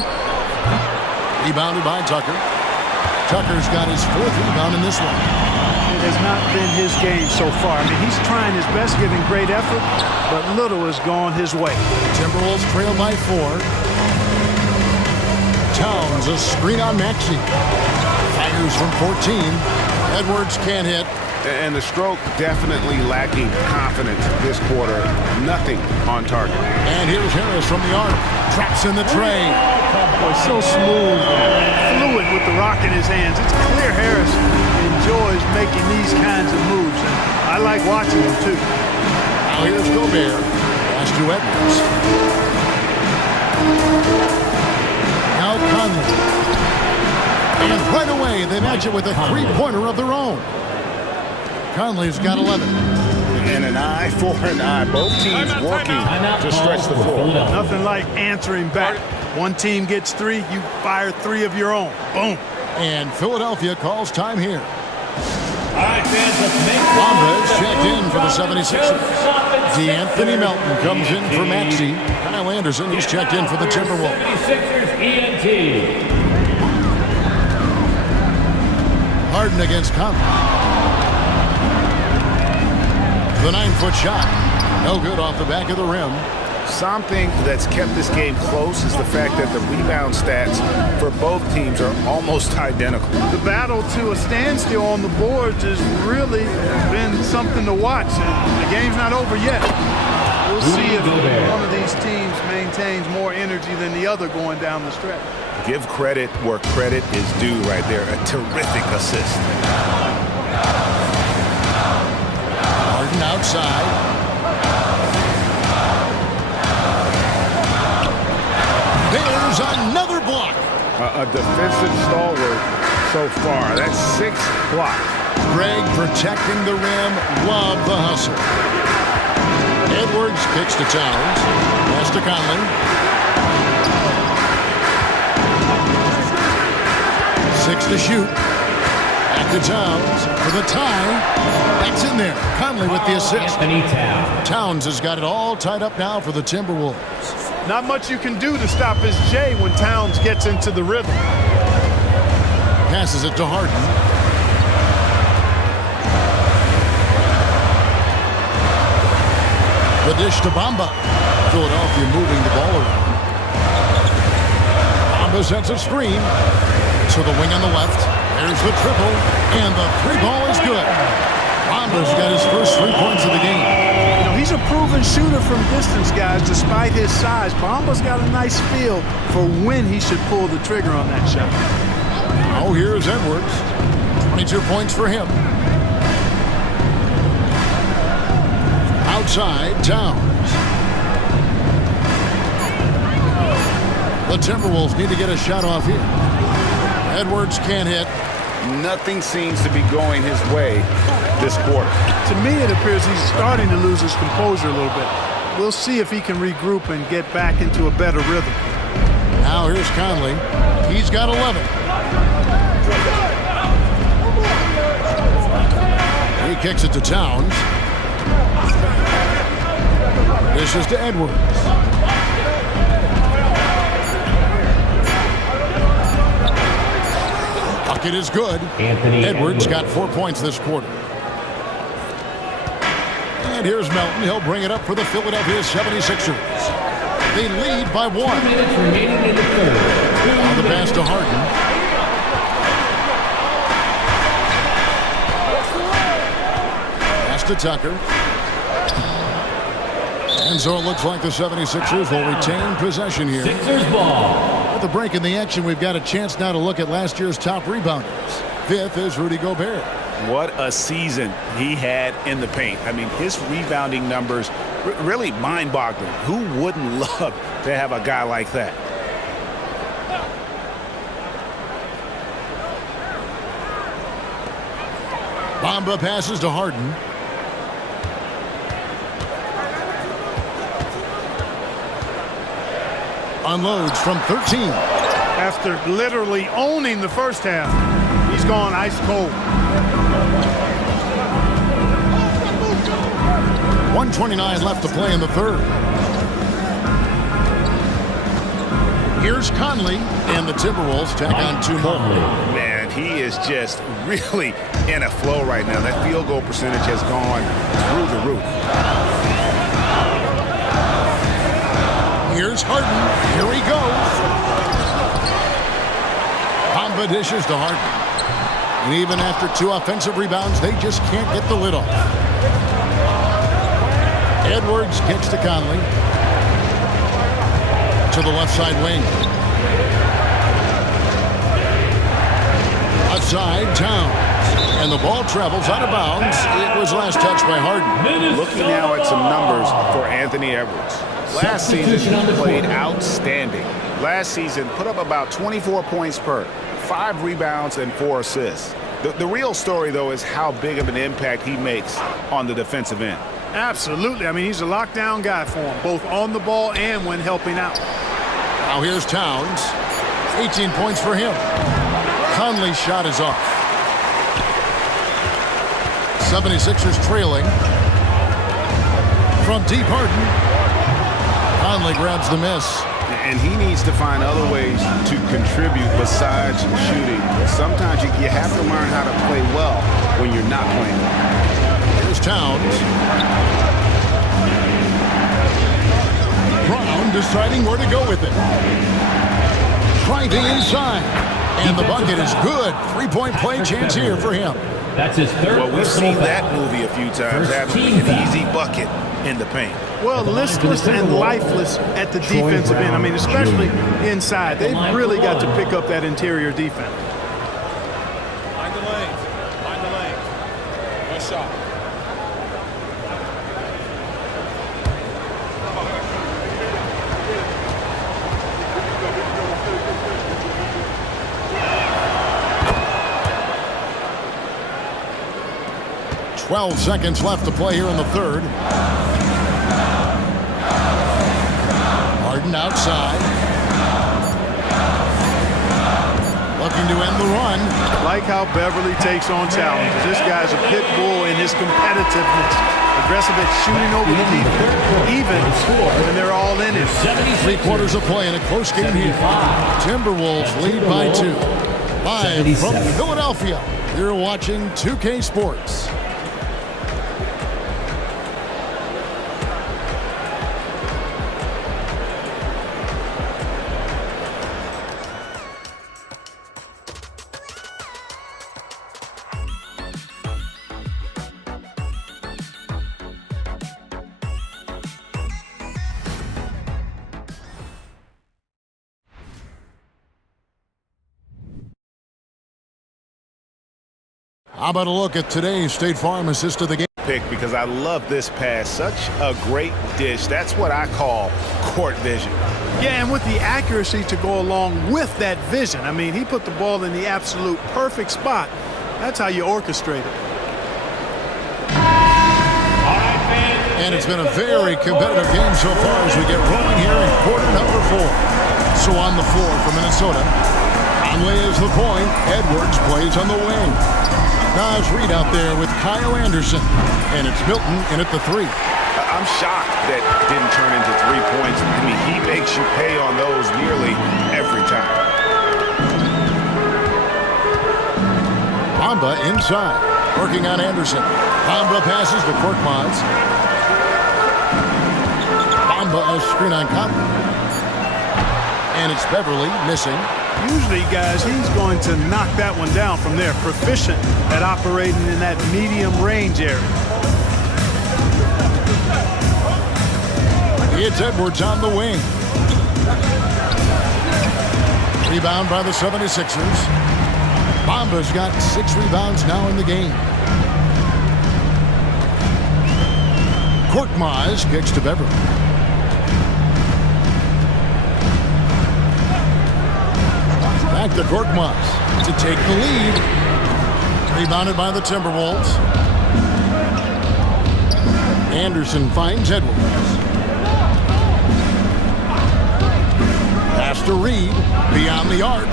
Rebounded by Tucker. Tucker's got his 4th rebound in this one. It has not been his game so far. I mean, he's trying his best, giving great effort, but little has gone his way. Timberwolves trail by 4. Towns a screen on Maxey. Fires from 14. Edwards can't hit. And the stroke definitely lacking confidence this quarter. Nothing on target. And here's Harris from the arc. Traps in the tray. Boy, so smooth and fluid with the rock in his hands. It's clear Harris enjoys making these kinds of moves, and I like watching him too. Now here's Gobert. Pass to Edwards. Now Conley. And right away, they match it with a three-pointer of their own. Conley's got 11. And an eye for an eye. Both teams working to stretch the floor. Nothing like answering back. One team gets 3, you fire 3 of your own. Boom. And Philadelphia calls time here. All right, fans, let's make Bamba is checked in for the 76ers. DeAnthony Melton comes in for Maxey. Kyle Anderson, he's checked in for the Timberwolves. 76ers ENT. Harden against Conley. The 9-foot shot. No good off the back of the rim. Something that's kept this game close is the fact that the rebound stats for both teams are almost identical. The battle to a standstill on the boards has really been something to watch. And the game's not over yet. We'll see if one of these teams maintains more energy than the other going down the stretch. Give credit where credit is due right there. A terrific assist. Harden outside. There's another block. A defensive stalwart so far. That's 6 blocks. Greg protecting the rim. Love the hustle. Edwards kicks to Towns. Pass to Conley. 6 to shoot. Back to Towns for the tie. That's in there. Conley with the assist. Towns has got it all tied up now for the Timberwolves. Not much you can do to stop his J when Towns gets into the rhythm. Passes it to Harden. The dish to Bamba. Philadelphia moving the ball around. Bamba sets a screen. To the wing on the left. There's the triple. And the 3-ball is good. Bamba's got his first 3 points of the game. You know, he's a proven shooter from distance, guys, despite his size. Bamba's got a nice feel for when he should pull the trigger on that shot. Oh, here's Edwards. 22 points for him. Outside, Towns. The Timberwolves need to get a shot off here. Edwards can't hit. Nothing seems to be going his way this quarter. To me, it appears he's starting to lose his composure a little bit. We'll see if he can regroup and get back into a better rhythm. Now here's Conley. He's got 11. He kicks it to Towns. This is to Edwards. Bucket is good. Edwards got 4 points this quarter. And here's Melton. He'll bring it up for the Philadelphia 76ers. They lead by 1. 2 minutes remaining in the third. On the pass to Harden. Pass to Tucker. And so it looks like the 76ers will retain possession here. Sixers ball. With the break in the action, we've got a chance now to look at last year's top rebounders. 5th is Rudy Gobert. What a season he had in the paint. I mean, his rebounding numbers really mind-boggling. Who wouldn't love to have a guy like that? Bamba passes to Harden. Unloads from 13. After literally owning the first half, he's gone ice cold. 1:29 left to play in the third. Here's Conley, and the Timberwolves tack on 2 more. Man, he is just really in a flow right now. That field goal percentage has gone through the roof. Here's Harden. Here he goes. Bamba dishes to Harden. And even after 2 offensive rebounds, they just can't get the lid off. Edwards kicks to Conley. To the left side wing. Outside, Towns. And the ball travels out of bounds. It was last touched by Harden. Looking now at some numbers for Anthony Edwards. Last season, he played outstanding. Last season, put up about 24 points per, 5 rebounds, and 4 assists. The real story, though, is how big of an impact he makes on the defensive end. Absolutely. I mean, he's a lockdown guy for him, both on the ball and when helping out. Now here's Towns. 18 points for him. Conley's shot is off. 76ers trailing. From deep, Harden. Conley grabs the miss. And he needs to find other ways to contribute besides shooting. Sometimes you have to learn how to play well when you're not playing well. Here's Towns. Brown deciding where to go with it. Driving inside. And the bucket is good. 3-point play chance here for him. That's his third. Well, we've seen that movie a few times, haven't we? An easy bucket in the paint. Well, listless and lifeless at the defensive end. I mean, especially inside. They've really got to pick up that interior defense. Mind the lane. One shot. Twelve seconds left to play here in the third. Harden outside. Looking to end the run. Like how Beverly takes on challenges. This guy's a pit bull in his competitiveness. Aggressive at shooting over the defense, even when they're all in it. 3 quarters of play in a close game here. Timberwolves lead by 2. Live from Philadelphia, you're watching 2K Sports. How about a look at today's State Farm assist of the game? Pick because I love this pass. Such a great dish. That's what I call court vision. Yeah, and with the accuracy to go along with that vision. I mean, he put the ball in the absolute perfect spot. That's how you orchestrate it. And it's been a very competitive game so far as we get rolling here in quarter number 4. So on the floor for Minnesota, Conley is the point. Edwards plays on the wing. Nas Reed out there with Kyle Anderson. And it's Milton in at the 3. I'm shocked that didn't turn into 3 points. I mean, he makes you pay on those nearly every time. Bamba inside, working on Anderson. Bamba passes to Korkmaz. Bamba a screen on Conley. And it's Beverly missing. Usually, guys, he's going to knock that one down from there. Proficient at operating in that medium range area. It's Edwards on the wing. Rebound by the 76ers. Bamba's got 6 rebounds now in the game. Korkmaz kicks to Beverly. Back to Korkmaz to take the lead. Rebounded by the Timberwolves. Anderson finds Edwards. Pass to Reed. Beyond the arc.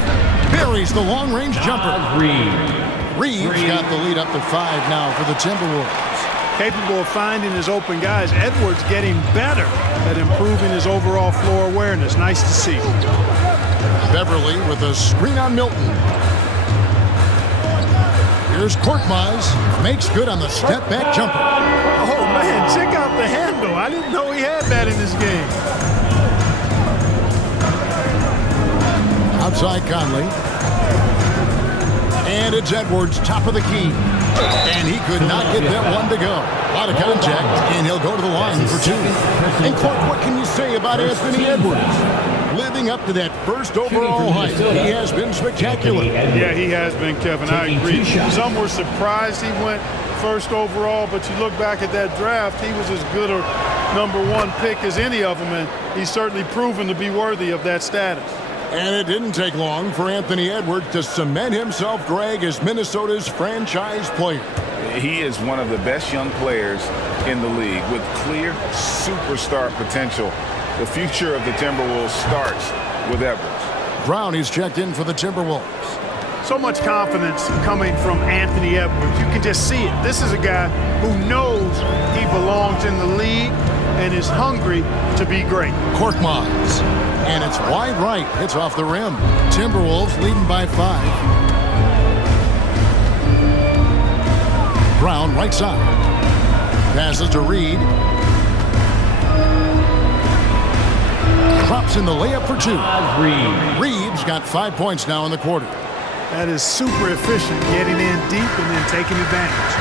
Buries the long-range jumper. Reed's got the lead up to 5 now for the Timberwolves. Capable of finding his open guys. Edwards getting better at improving his overall floor awareness. Nice to see. Beverly with a screen on Milton. Here's Korkmaz. Makes good on the step-back jumper. Oh, man, check out the handle. I didn't know he had that in his game. Outside Conley. And it's Edwards, top of the key. And he could not get that one to go. Out of contact, and he'll go to the line for 2. And Clark, what can you say about Anthony Edwards? Living up to that first overall hype, he has been spectacular. Yeah, he has been, Kevin. I agree. Some were surprised he went first overall, but you look back at that draft, he was as good a #1 pick as any of them, and he's certainly proven to be worthy of that status. And it didn't take long for Anthony Edwards to cement himself, Greg, as Minnesota's franchise player. He is one of the best young players in the league with clear superstar potential. The future of the Timberwolves starts with Edwards. Brown is checked in for the Timberwolves. So much confidence coming from Anthony Edwards. You can just see it. This is a guy who knows he belongs in the league and is hungry to be great. Korkmaz. And it's wide right. It's off the rim. Timberwolves leading by 5. Brown right side. Passes to Reed. Drops in the layup for 2. Reed's got 5 points now in the quarter. That is super efficient, getting in deep and then taking advantage.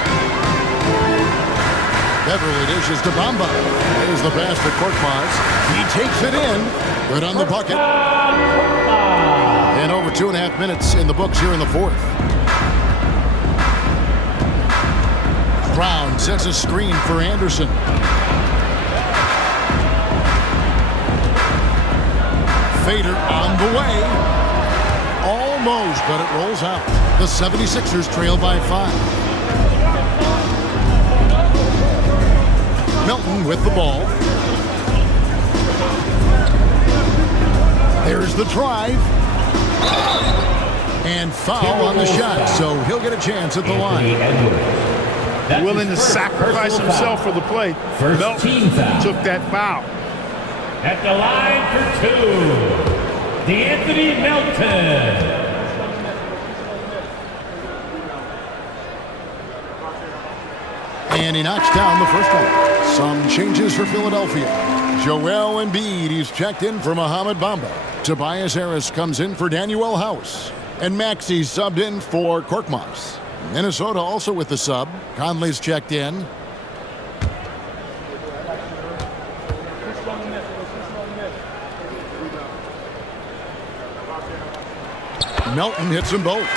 Beverly dishes to Bamba. There's the pass to Korkmaz. He takes it in. Good on the bucket. And over 2.5 minutes in the books here in the 4th. Brown sets a screen for Anderson. Fader on the way. Almost, but it rolls out. The 76ers trail by 5. Melton with the ball. There's the drive. And foul on the shot, so he'll get a chance at the line. Willing to sacrifice himself for the play. Melton took that foul. At the line for 2, D'Anthony Melton. And he knocks down the first one. Some changes for Philadelphia. Joel Embiid, he's checked in for Mohamed Bamba. Tobias Harris comes in for Danuel House. And Maxey subbed in for Korkmaz. Minnesota also with the sub. Conley's checked in. Melton hits them both.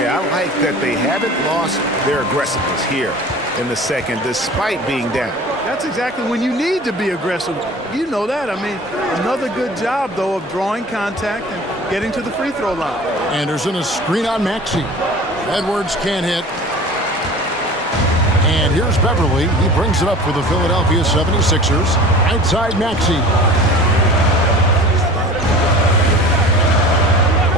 Yeah, I like that they haven't lost their aggressiveness here in the second, despite being down. That's exactly when you need to be aggressive. You know that. I mean, another good job, though, of drawing contact and getting to the free throw line. Anderson, a screen on Maxey. Edwards can't hit. And here's Beverly. He brings it up for the Philadelphia 76ers. Outside Maxey.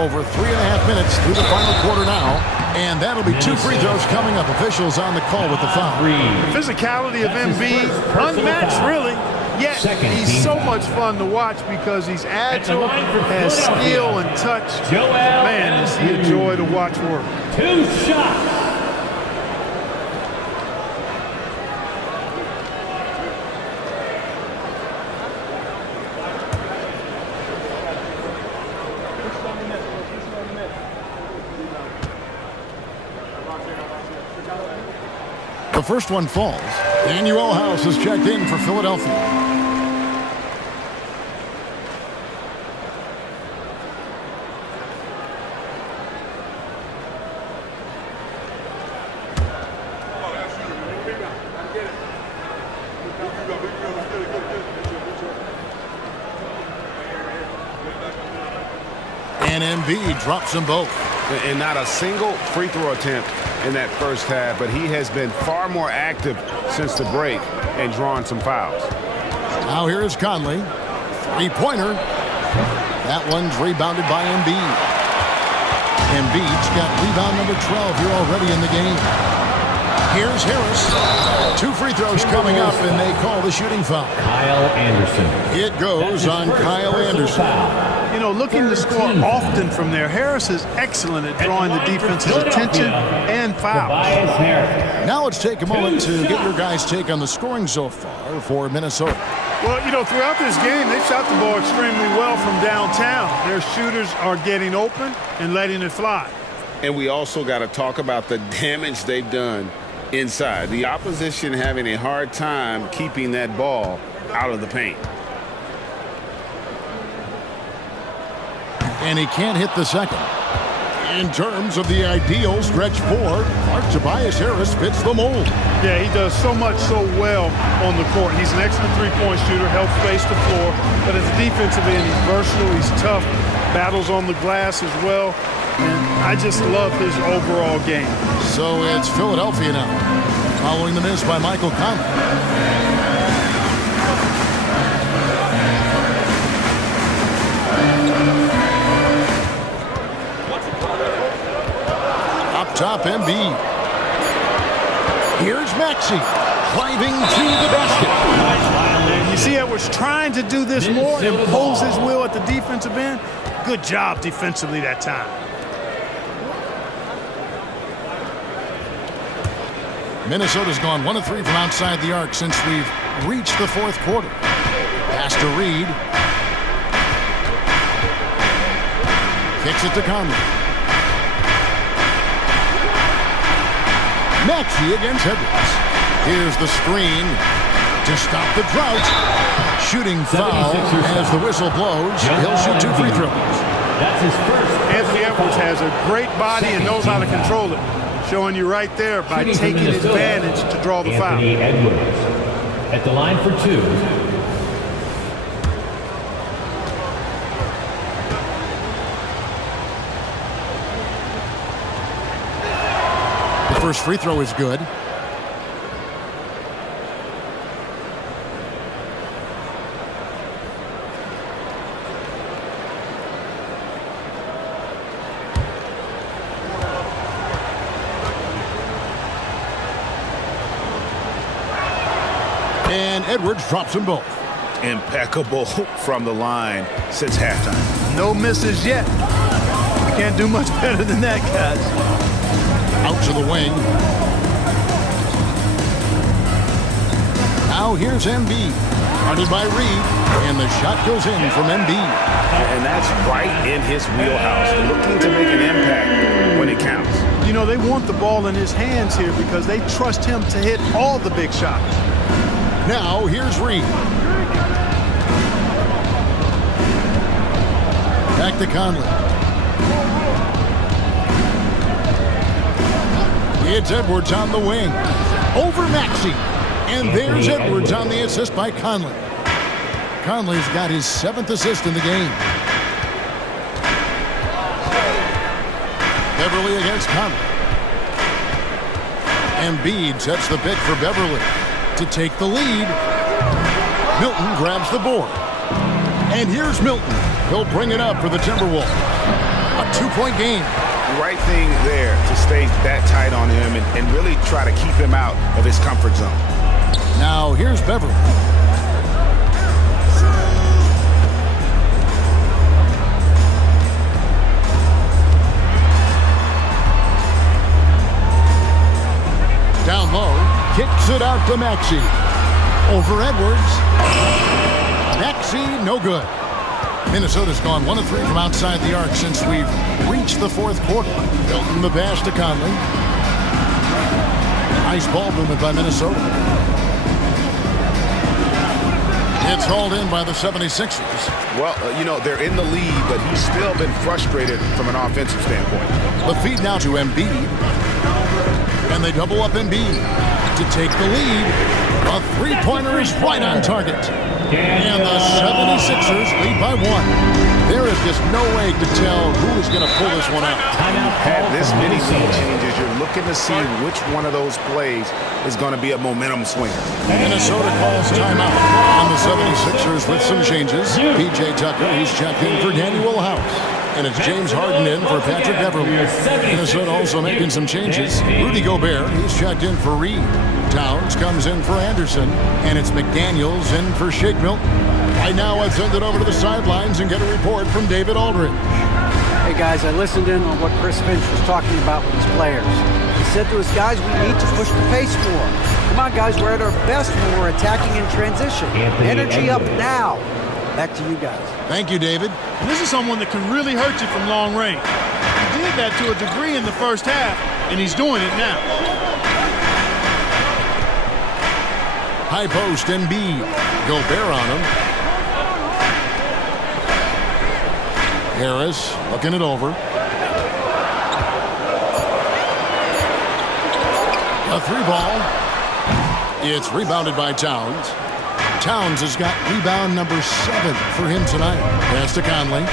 Over 3.5 minutes through the final quarter now. And that'll be 2 free throws coming up. Officials on the call with the foul. The physicality of Embiid, unmatched really. Yet he's so much fun to watch because he's agile, has skill and touch. Man, is he a joy to watch work. 2 shots. The first one falls. Danuel House is checked in for Philadelphia. And Embiid drops them both. And not a single free throw attempt in that first half, but he has been far more active since the break and drawing some fouls. Now here is Conley. 3-pointer. That one's rebounded by Embiid. Embiid's got rebound number 12 here already in the game. Here's Harris. 2 free throws coming up, and they call the shooting foul. Kyle Anderson. It goes on Kyle Anderson. You know, looking to score often from there. Harris is excellent at drawing the defense's attention and fouls. Now let's take a moment to get your guys' take on the scoring so far for Minnesota. Well, you know, throughout this game, they've shot the ball extremely well from downtown. Their shooters are getting open and letting it fly. And we also got to talk about the damage they've done inside. The opposition having a hard time keeping that ball out of the paint. And he can't hit the second. In terms of the ideal stretch four, Tobias Harris fits the mold. Yeah, he does so much so well on the court. He's an excellent three-point shooter, helps space the floor. But as a defensive end, he's versatile, he's tough, battles on the glass as well. And I just love his overall game. So it's Philadelphia now, following the miss by Michael Conley. Top Embiid. Here's Maxey driving to the basket. And you see Edwards trying to do this more, impose his will at the defensive end. Good job defensively that time. Minnesota's gone 1 of 3 from outside the arc since we've reached the fourth quarter. Pass to Reed. Kicks it to Conley. Maxey against Edwards. Here's the screen to stop the drought. Shooting foul as the whistle blows. He'll shoot 2 free throws. That's his first. Anthony Edwards has a great body and knows how to control it. Showing you right there by taking advantage to draw the foul. Anthony Edwards at the line for 2. First free throw is good. And Edwards drops them both. Impeccable from the line since halftime. No misses yet. Can't do much better than that, guys. Out to the wing. Now here's Embiid. Guarded by Reed. And the shot goes in from Embiid. And that's right in his wheelhouse. Looking to make an impact when it counts. You know, they want the ball in his hands here because they trust him to hit all the big shots. Now here's Reed. Back to Conley. It's Edwards on the wing. Over Maxey. And there's Edwards on the assist by Conley. Conley's got his 7th assist in the game. Beverly against Conley. Embiid sets the pick for Beverly to take the lead. Milton grabs the board. And here's Milton. He'll bring it up for the Timberwolves. A 2-point game. Right thing there to stay that tight on him and really try to keep him out of his comfort zone. Now here's Beverly. Down low, kicks it out to Maxey. Over Edwards. Maxey, no good. Minnesota's gone 1 of 3 from outside the arc since we've reached the fourth quarter. Milton the pass to Conley. Nice ball movement by Minnesota. It's hauled in by the 76ers. Well, you know, they're in the lead, but he's still been frustrated from an offensive standpoint. The feed now to Embiid. And they double up Embiid to take the lead. A three-pointer is right on target. And the 76ers lead by 1. There is just no way to tell who is going to pull this one out. Had this many lead changes, you're looking to see which one of those plays is going to be a momentum swinger. Minnesota calls timeout on the 76ers with some changes. P.J. Tucker, he's checked in for Daniel House. And it's James Harden in for Patrick Beverly. Minnesota also making some changes. Rudy Gobert, he's checked in for Reed. Towns comes in for Anderson. And it's McDaniels in for Shake Milton. Right now, let's send it over to the sidelines and get a report from David Aldridge. Hey, guys, I listened in on what Chris Finch was talking about with his players. He said to his guys, we need to push the pace more. Come on, guys, we're at our best when we're attacking in transition. Energy up now. Back to you guys. Thank you, David. This is someone that can really hurt you from long range. He did that to a degree in the first half, and he's doing it now. High post, Embiid. Gobert on him. Harris looking it over. A three ball. It's rebounded by Towns. Towns has got rebound number 7 for him tonight. Pass to Conley.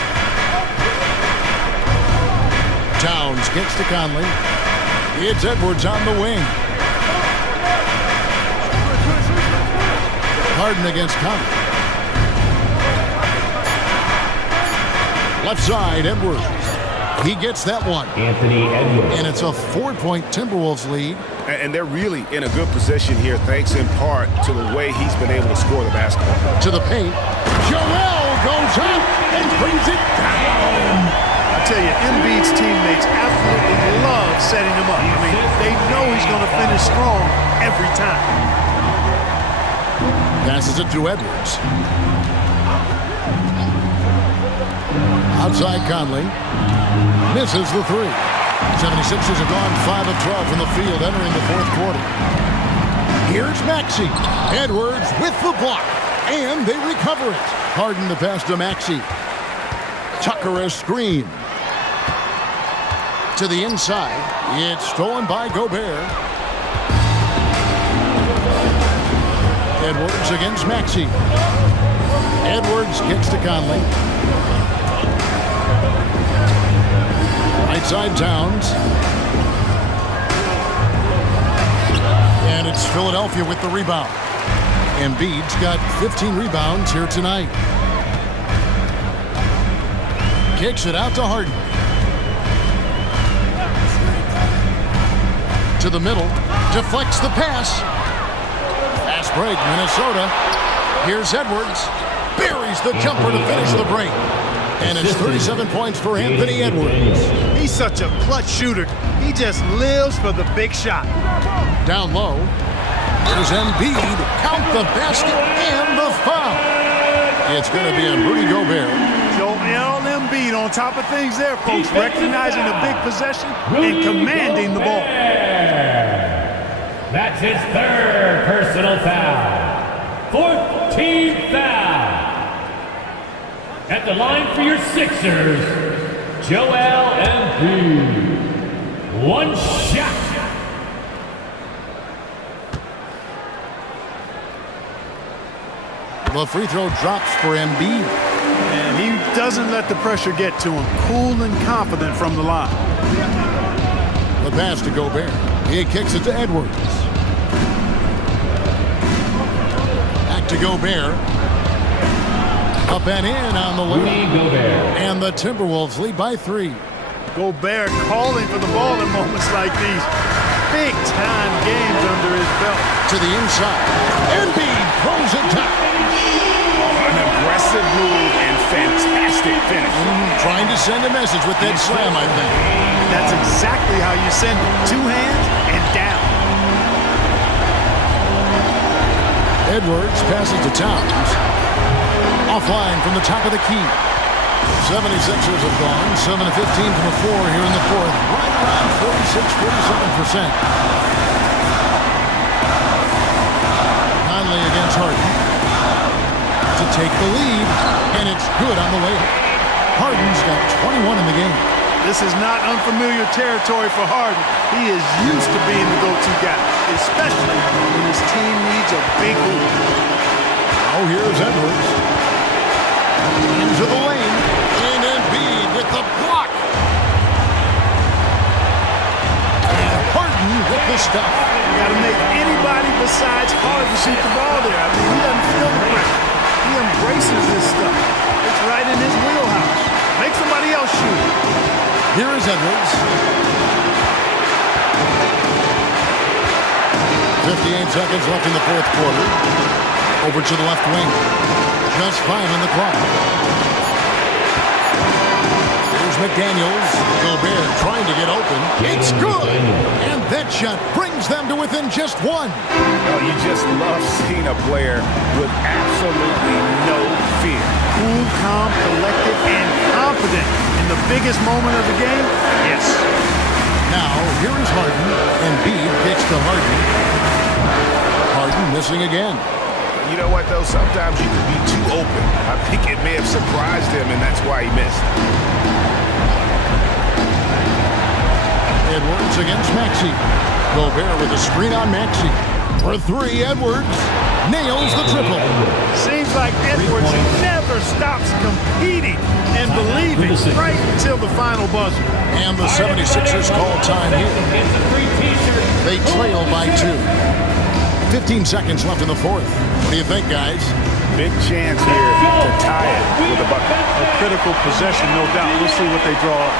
Towns gets to Conley. It's Edwards on the wing. Harden against Conley. Left side, Edwards. He gets that one. Anthony Edwards. And it's a 4-point Timberwolves lead. And they're really in a good position here, thanks in part to the way he's been able to score the basketball. To the paint. Joel goes up and brings it down. I tell you, Embiid's teammates absolutely love setting him up. I mean, they know he's going to finish strong every time. Passes it to Edwards. Outside Conley. Misses the three. 76ers have gone 5 of 12 from the field entering the fourth quarter. Here's Maxey. Edwards with the block. And they recover it. Harden the pass to Maxey. Tucker a screen. To the inside. It's stolen by Gobert. Edwards against Maxey. Edwards kicks to Conley. Right side Towns. And it's Philadelphia with the rebound. Embiid's got 15 rebounds here tonight. Kicks it out to Harden. To the middle. Deflects the pass. Fast break, Minnesota. Here's Edwards. Buries the jumper to finish the break. And it's 37 points for Anthony Edwards. He's such a clutch shooter. He just lives for the big shot. Down low. Here's Embiid. Count the basket and the foul. It's going to be a Rudy Gobert. Joel Embiid on top of things there, folks. Recognizing the big possession and commanding the ball. That's his 3rd personal foul. 4th team foul. At the line for your Sixers, Joel Embiid. One shot. The free throw drops for Embiid. And he doesn't let the pressure get to him. Cool and confident from the line. The pass to Gobert. He kicks it to Edwards. Back to Gobert. Up and in on the lane. And the Timberwolves lead by 3. Gobert calling for the ball in moments like these. Big-time games under his belt. To the inside. Embiid throws it down. An aggressive move and fantastic finish. Trying to send a message with that slam, I think. That's exactly how you send it. 2 hands and down. Edwards passes to Towns. Offline from the top of the key. 76ers have gone 7 of 15 from the floor here in the fourth. Right around 46-47%. Conley against Harden. To take the lead, and it's good on the way. Harden's got 21 in the game. This is not unfamiliar territory for Harden. He is used to being the go-to guy, especially when his team needs a big hoop. Oh, here's Edwards. Into the lane. And Embiid with the block. And Harden with the stuff. You got to make anybody besides Harden shoot the ball there. I mean, he doesn't feel the pressure. He embraces this stuff. It's right in his wheelhouse. Make somebody else shoot. Here is Edwards. 58 seconds left in the fourth quarter. Over to the left wing. Just 5 on the clock. Here's McDaniels. Gobert trying to get open. It's good! And that shot brings them to within just 1. You just love seeing a player with absolutely no fear. cool, calm, collected, and confident in the biggest moment of the game? Yes. Now, here is Harden, and Embiid kicks to Harden. Harden missing again. You know what, though? Sometimes you can be too open. I think it may have surprised him, and that's why he missed. Edwards against Maxey. Gobert with a screen on Maxey. For three, Edwards nails the triple. Seems like Edwards never stops competing and believing right until the final buzzer. And the 76ers call time here. They trail by 2. 15 seconds left in the fourth. What do you think, guys? Big chance here to tie it with a bucket. A critical possession, no doubt. We'll see what they draw up.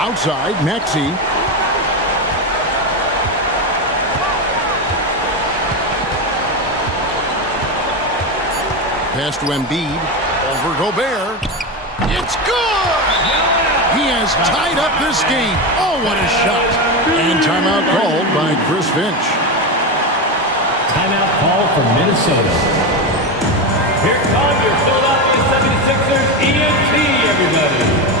Outside, Maxey. Pass to Embiid. Over Gobert. It's good! He has tied up this game. Oh, what a shot. And timeout called by Chris Finch. Timeout call from Minnesota. Here come your Philadelphia 76ers ENT, everybody.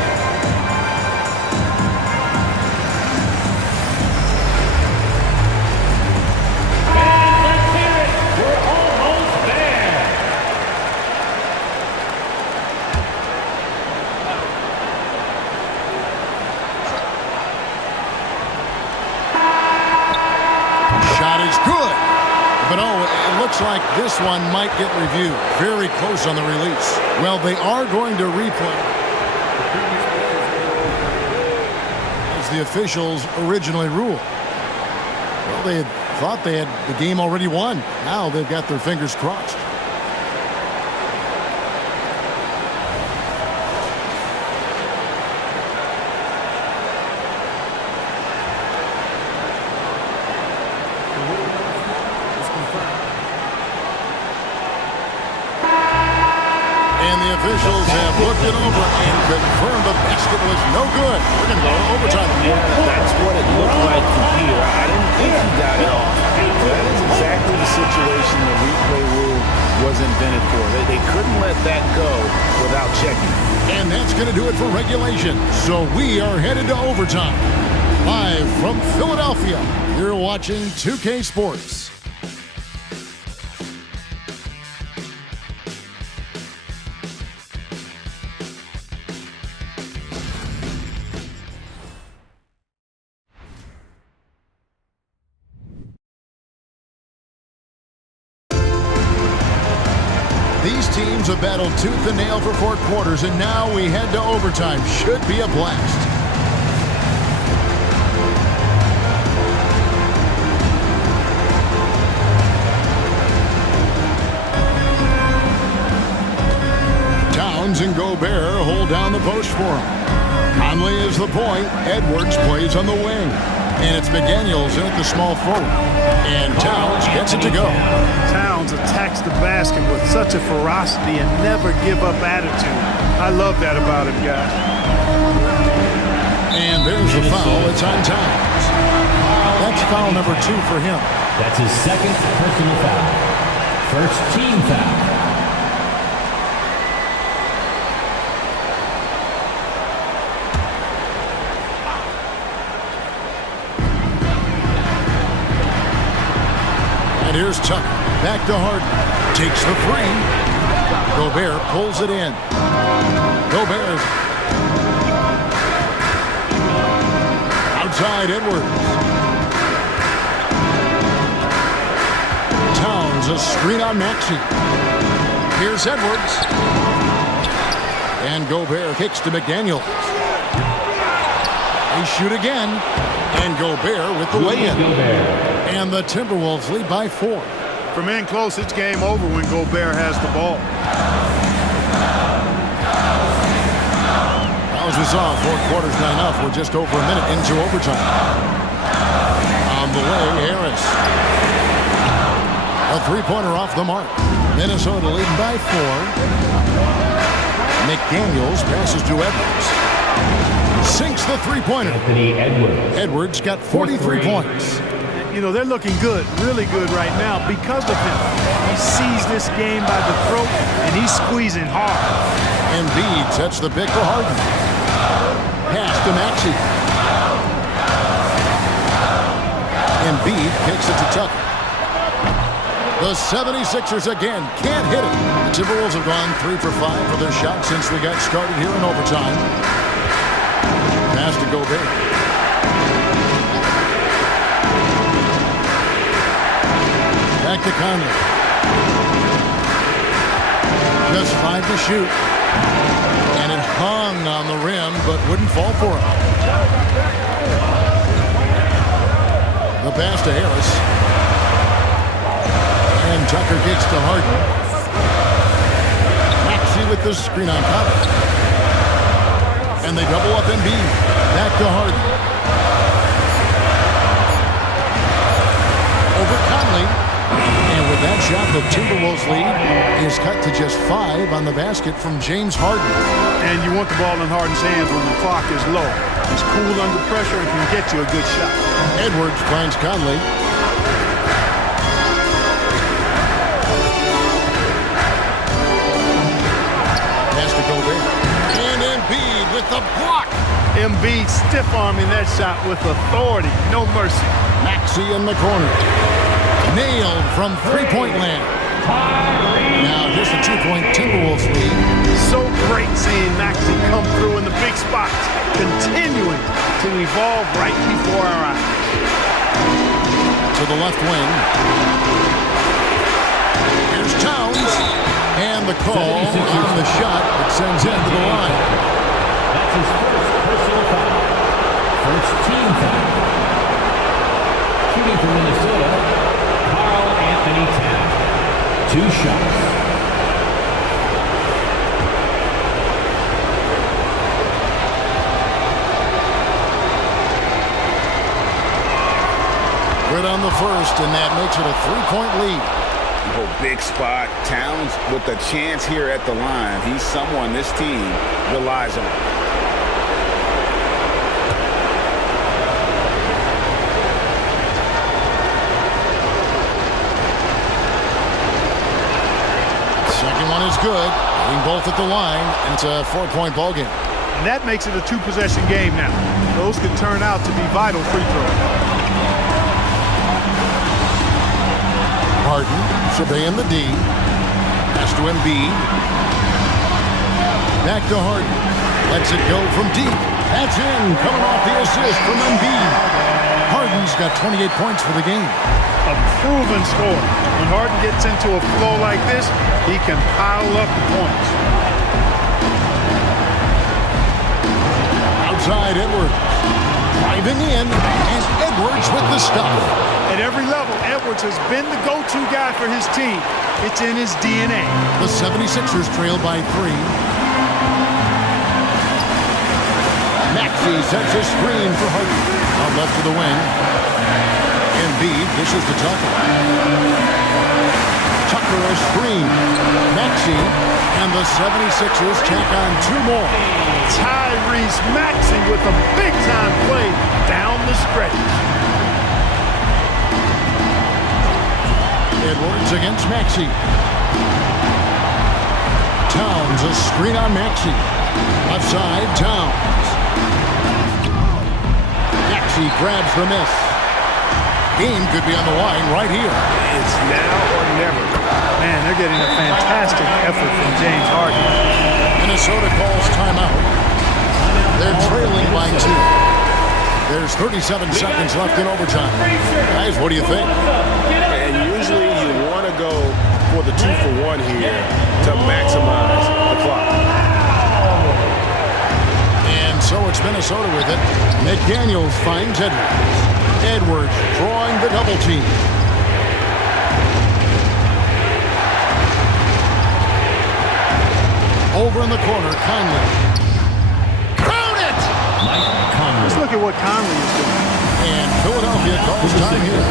But oh, it looks like this one might get reviewed. Very close on the release. Well, they are going to replay, as the officials originally ruled. Well, they had thought they had the game already won. Now they've got their fingers crossed. Officials have looked it over and confirmed the basket was no good. We're going to go to overtime. Yeah, that's what it looked like from here. I didn't think he got it off. That is exactly the situation the replay rule was invented for. They couldn't let that go without checking. And that's going to do it for regulation. So we are headed to overtime. Live from Philadelphia, you're watching 2K Sports. These teams have battled tooth and nail for 4 quarters, and now we head to overtime. Should be a blast. Towns and Gobert hold down the post for him. Conley is the point. Edwards plays on the wing. And it's McDaniels in at the small forward. And Towns gets it to go. Towns attacks the basket with such a ferocity and never give up attitude. I love that about him, guys. And there's the foul. It's on Towns. That's foul number 2 for him. That's his second personal foul. First team foul. And here's Tucker. Back to Harden. Takes the 3. Gobert pulls it in. Gobert. Outside Edwards. Towns, a screen on Maxey. Here's Edwards. And Gobert kicks to McDaniels. They shoot again. And Gobert with the lay-in. And the Timberwolves lead by 4. From in close, it's game over when Gobert has the ball. As we saw, 4 quarters not enough. We're just over a minute into overtime. On the way, Harris. A 3-pointer off the mark. Minnesota leading by 4. McDaniels passes to Edwards. Sinks the 3-pointer. Anthony Edwards. Edwards got 43 points. You know, they're looking good, really good right now because of him. He sees this game by the throat, and he's squeezing hard. Embiid sets the pick for Harden. Pass to Maxey. Embiid kicks it to Tucker. The 76ers again can't hit it. The Timberwolves have gone 3 for 5 for their shot since we got started here in overtime. Pass to Gobert. Back to Conley. Just 5 to shoot. And it hung on the rim, but wouldn't fall for him. The pass to Harris. And Tucker kicks to Harden. Maxey with the screen on top. And they double up Embiid. Back to Harden. Over Conley. And with that shot, the Timberwolves lead is cut to just 5 on the basket from James Harden. And you want the ball in Harden's hands when the clock is low. He's cool under pressure and can get you a good shot. Edwards finds Conley. Pass to Gobert. And Embiid with the block. Embiid stiff-arming that shot with authority. No mercy. Maxey in the corner. Nailed from three-point land. Now just a 2-point Timberwolves lead. So great seeing Maxey come through in the big spots, continuing to evolve right before our eyes. To the left wing. Here's Towns. And the call on the shot that sends him to the line. That's his first personal foul. First team foul. Shooting from Minnesota, Karl Anthony Towns. 2 shots. Good on the first, and that makes it a 3-point lead. Oh, big spot. Towns with a chance here at the line. He's someone this team relies on. Second one is good. Hitting both at the line, and it's a 4-point ball game. And that makes it a 2-possession game now. Those could turn out to be vital free throws. Harden surveying the D. Pass to Embiid. Back to Harden. Lets it go from deep. That's in. Coming off the assist from Embiid. Harden's got 28 points for the game. A proven scorer. When Harden gets into a flow like this, he can pile up points. Outside Edwards. Driving in, and Edwards with the stop. At every level, Edwards has been the go-to guy for his team. It's in his DNA. The 76ers trail by 3. Maxey sets a screen for Harden. On left to the wing. Embiid dishes to Tucker. Tucker a screen. Maxey, and the 76ers tack on 2 more. Tyrese Maxey with a big-time play down the stretch. Edwards against Maxey. Towns a screen on Maxey. Left side, Towns. Maxey grabs the miss. Game could be on the line right here. It's now or never. Man, they're getting a fantastic effort from James Harden. Minnesota calls timeout. They're trailing by 2. There's 37 seconds left in overtime. Guys, what do you think? And usually you want to go for the 2-for-1 here to maximize the clock. And so it's Minnesota with it. McDaniels finds Edwards. Edwards drawing the double team. Over in the corner, Conley. Found it! Let's look at what Conley is doing. And Philadelphia calls time here.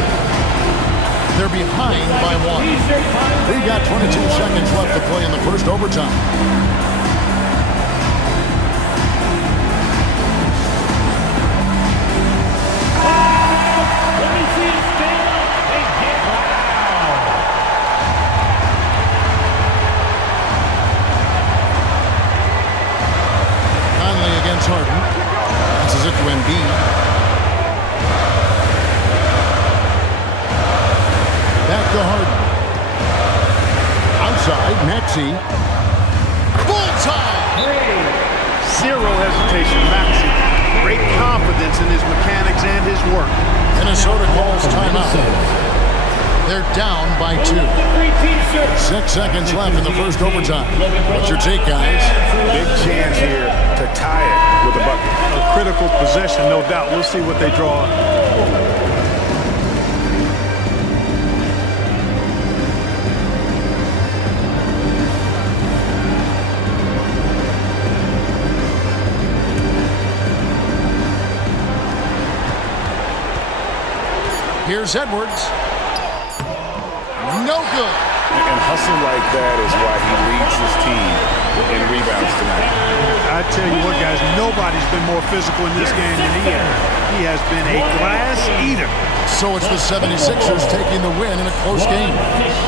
They're behind by 1. We've got 22 seconds left to play in the first overtime. Let me see it stand Embiid. Back to Harden. Outside, Maxey. Bullseye! Zero hesitation, Maxey. Great confidence in his mechanics and his work. Minnesota calls timeout. They're down by 2. 6 seconds left in the first overtime. What's your take, guys? Big chance here to tie it with a bucket. A critical possession, no doubt. We'll see what they draw. Here's Edwards. No good. And hustle like that is why he leads his team in rebounds tonight. I tell you what, guys, nobody's been more physical in this game than he has. He has been a glass eater. So it's the 76ers taking the win in a close game.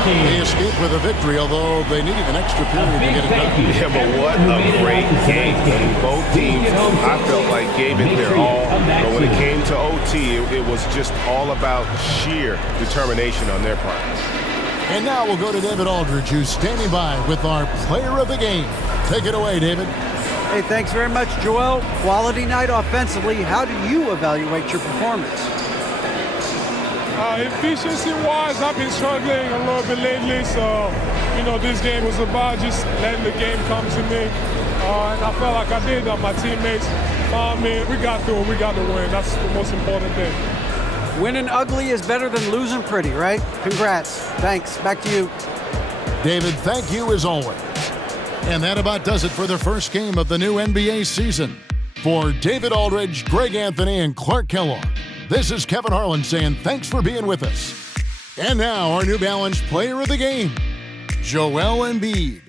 They escaped with a victory, although they needed an extra period to get it done. Yeah, but what a great game. Both teams, I felt like, gave it their all. But when it came to OT, it was just all about sheer determination on their part. And now we'll go to David Aldridge, who's standing by with our player of the game. Take it away, David. Hey, thanks very much, Joel. Quality night offensively. How do you evaluate your performance? Efficiency-wise, I've been struggling a little bit lately, so, this game was about just letting the game come to me. And I felt like I did. My teammates found me. We got through it. We got the win. That's the most important thing. Winning ugly is better than losing pretty, right? Congrats. Thanks. Back to you. David, thank you as always. And that about does it for the first game of the new NBA season. For David Aldridge, Greg Anthony, and Clark Kellogg, this is Kevin Harlan saying thanks for being with us. And now our New Balance player of the game, Joel Embiid.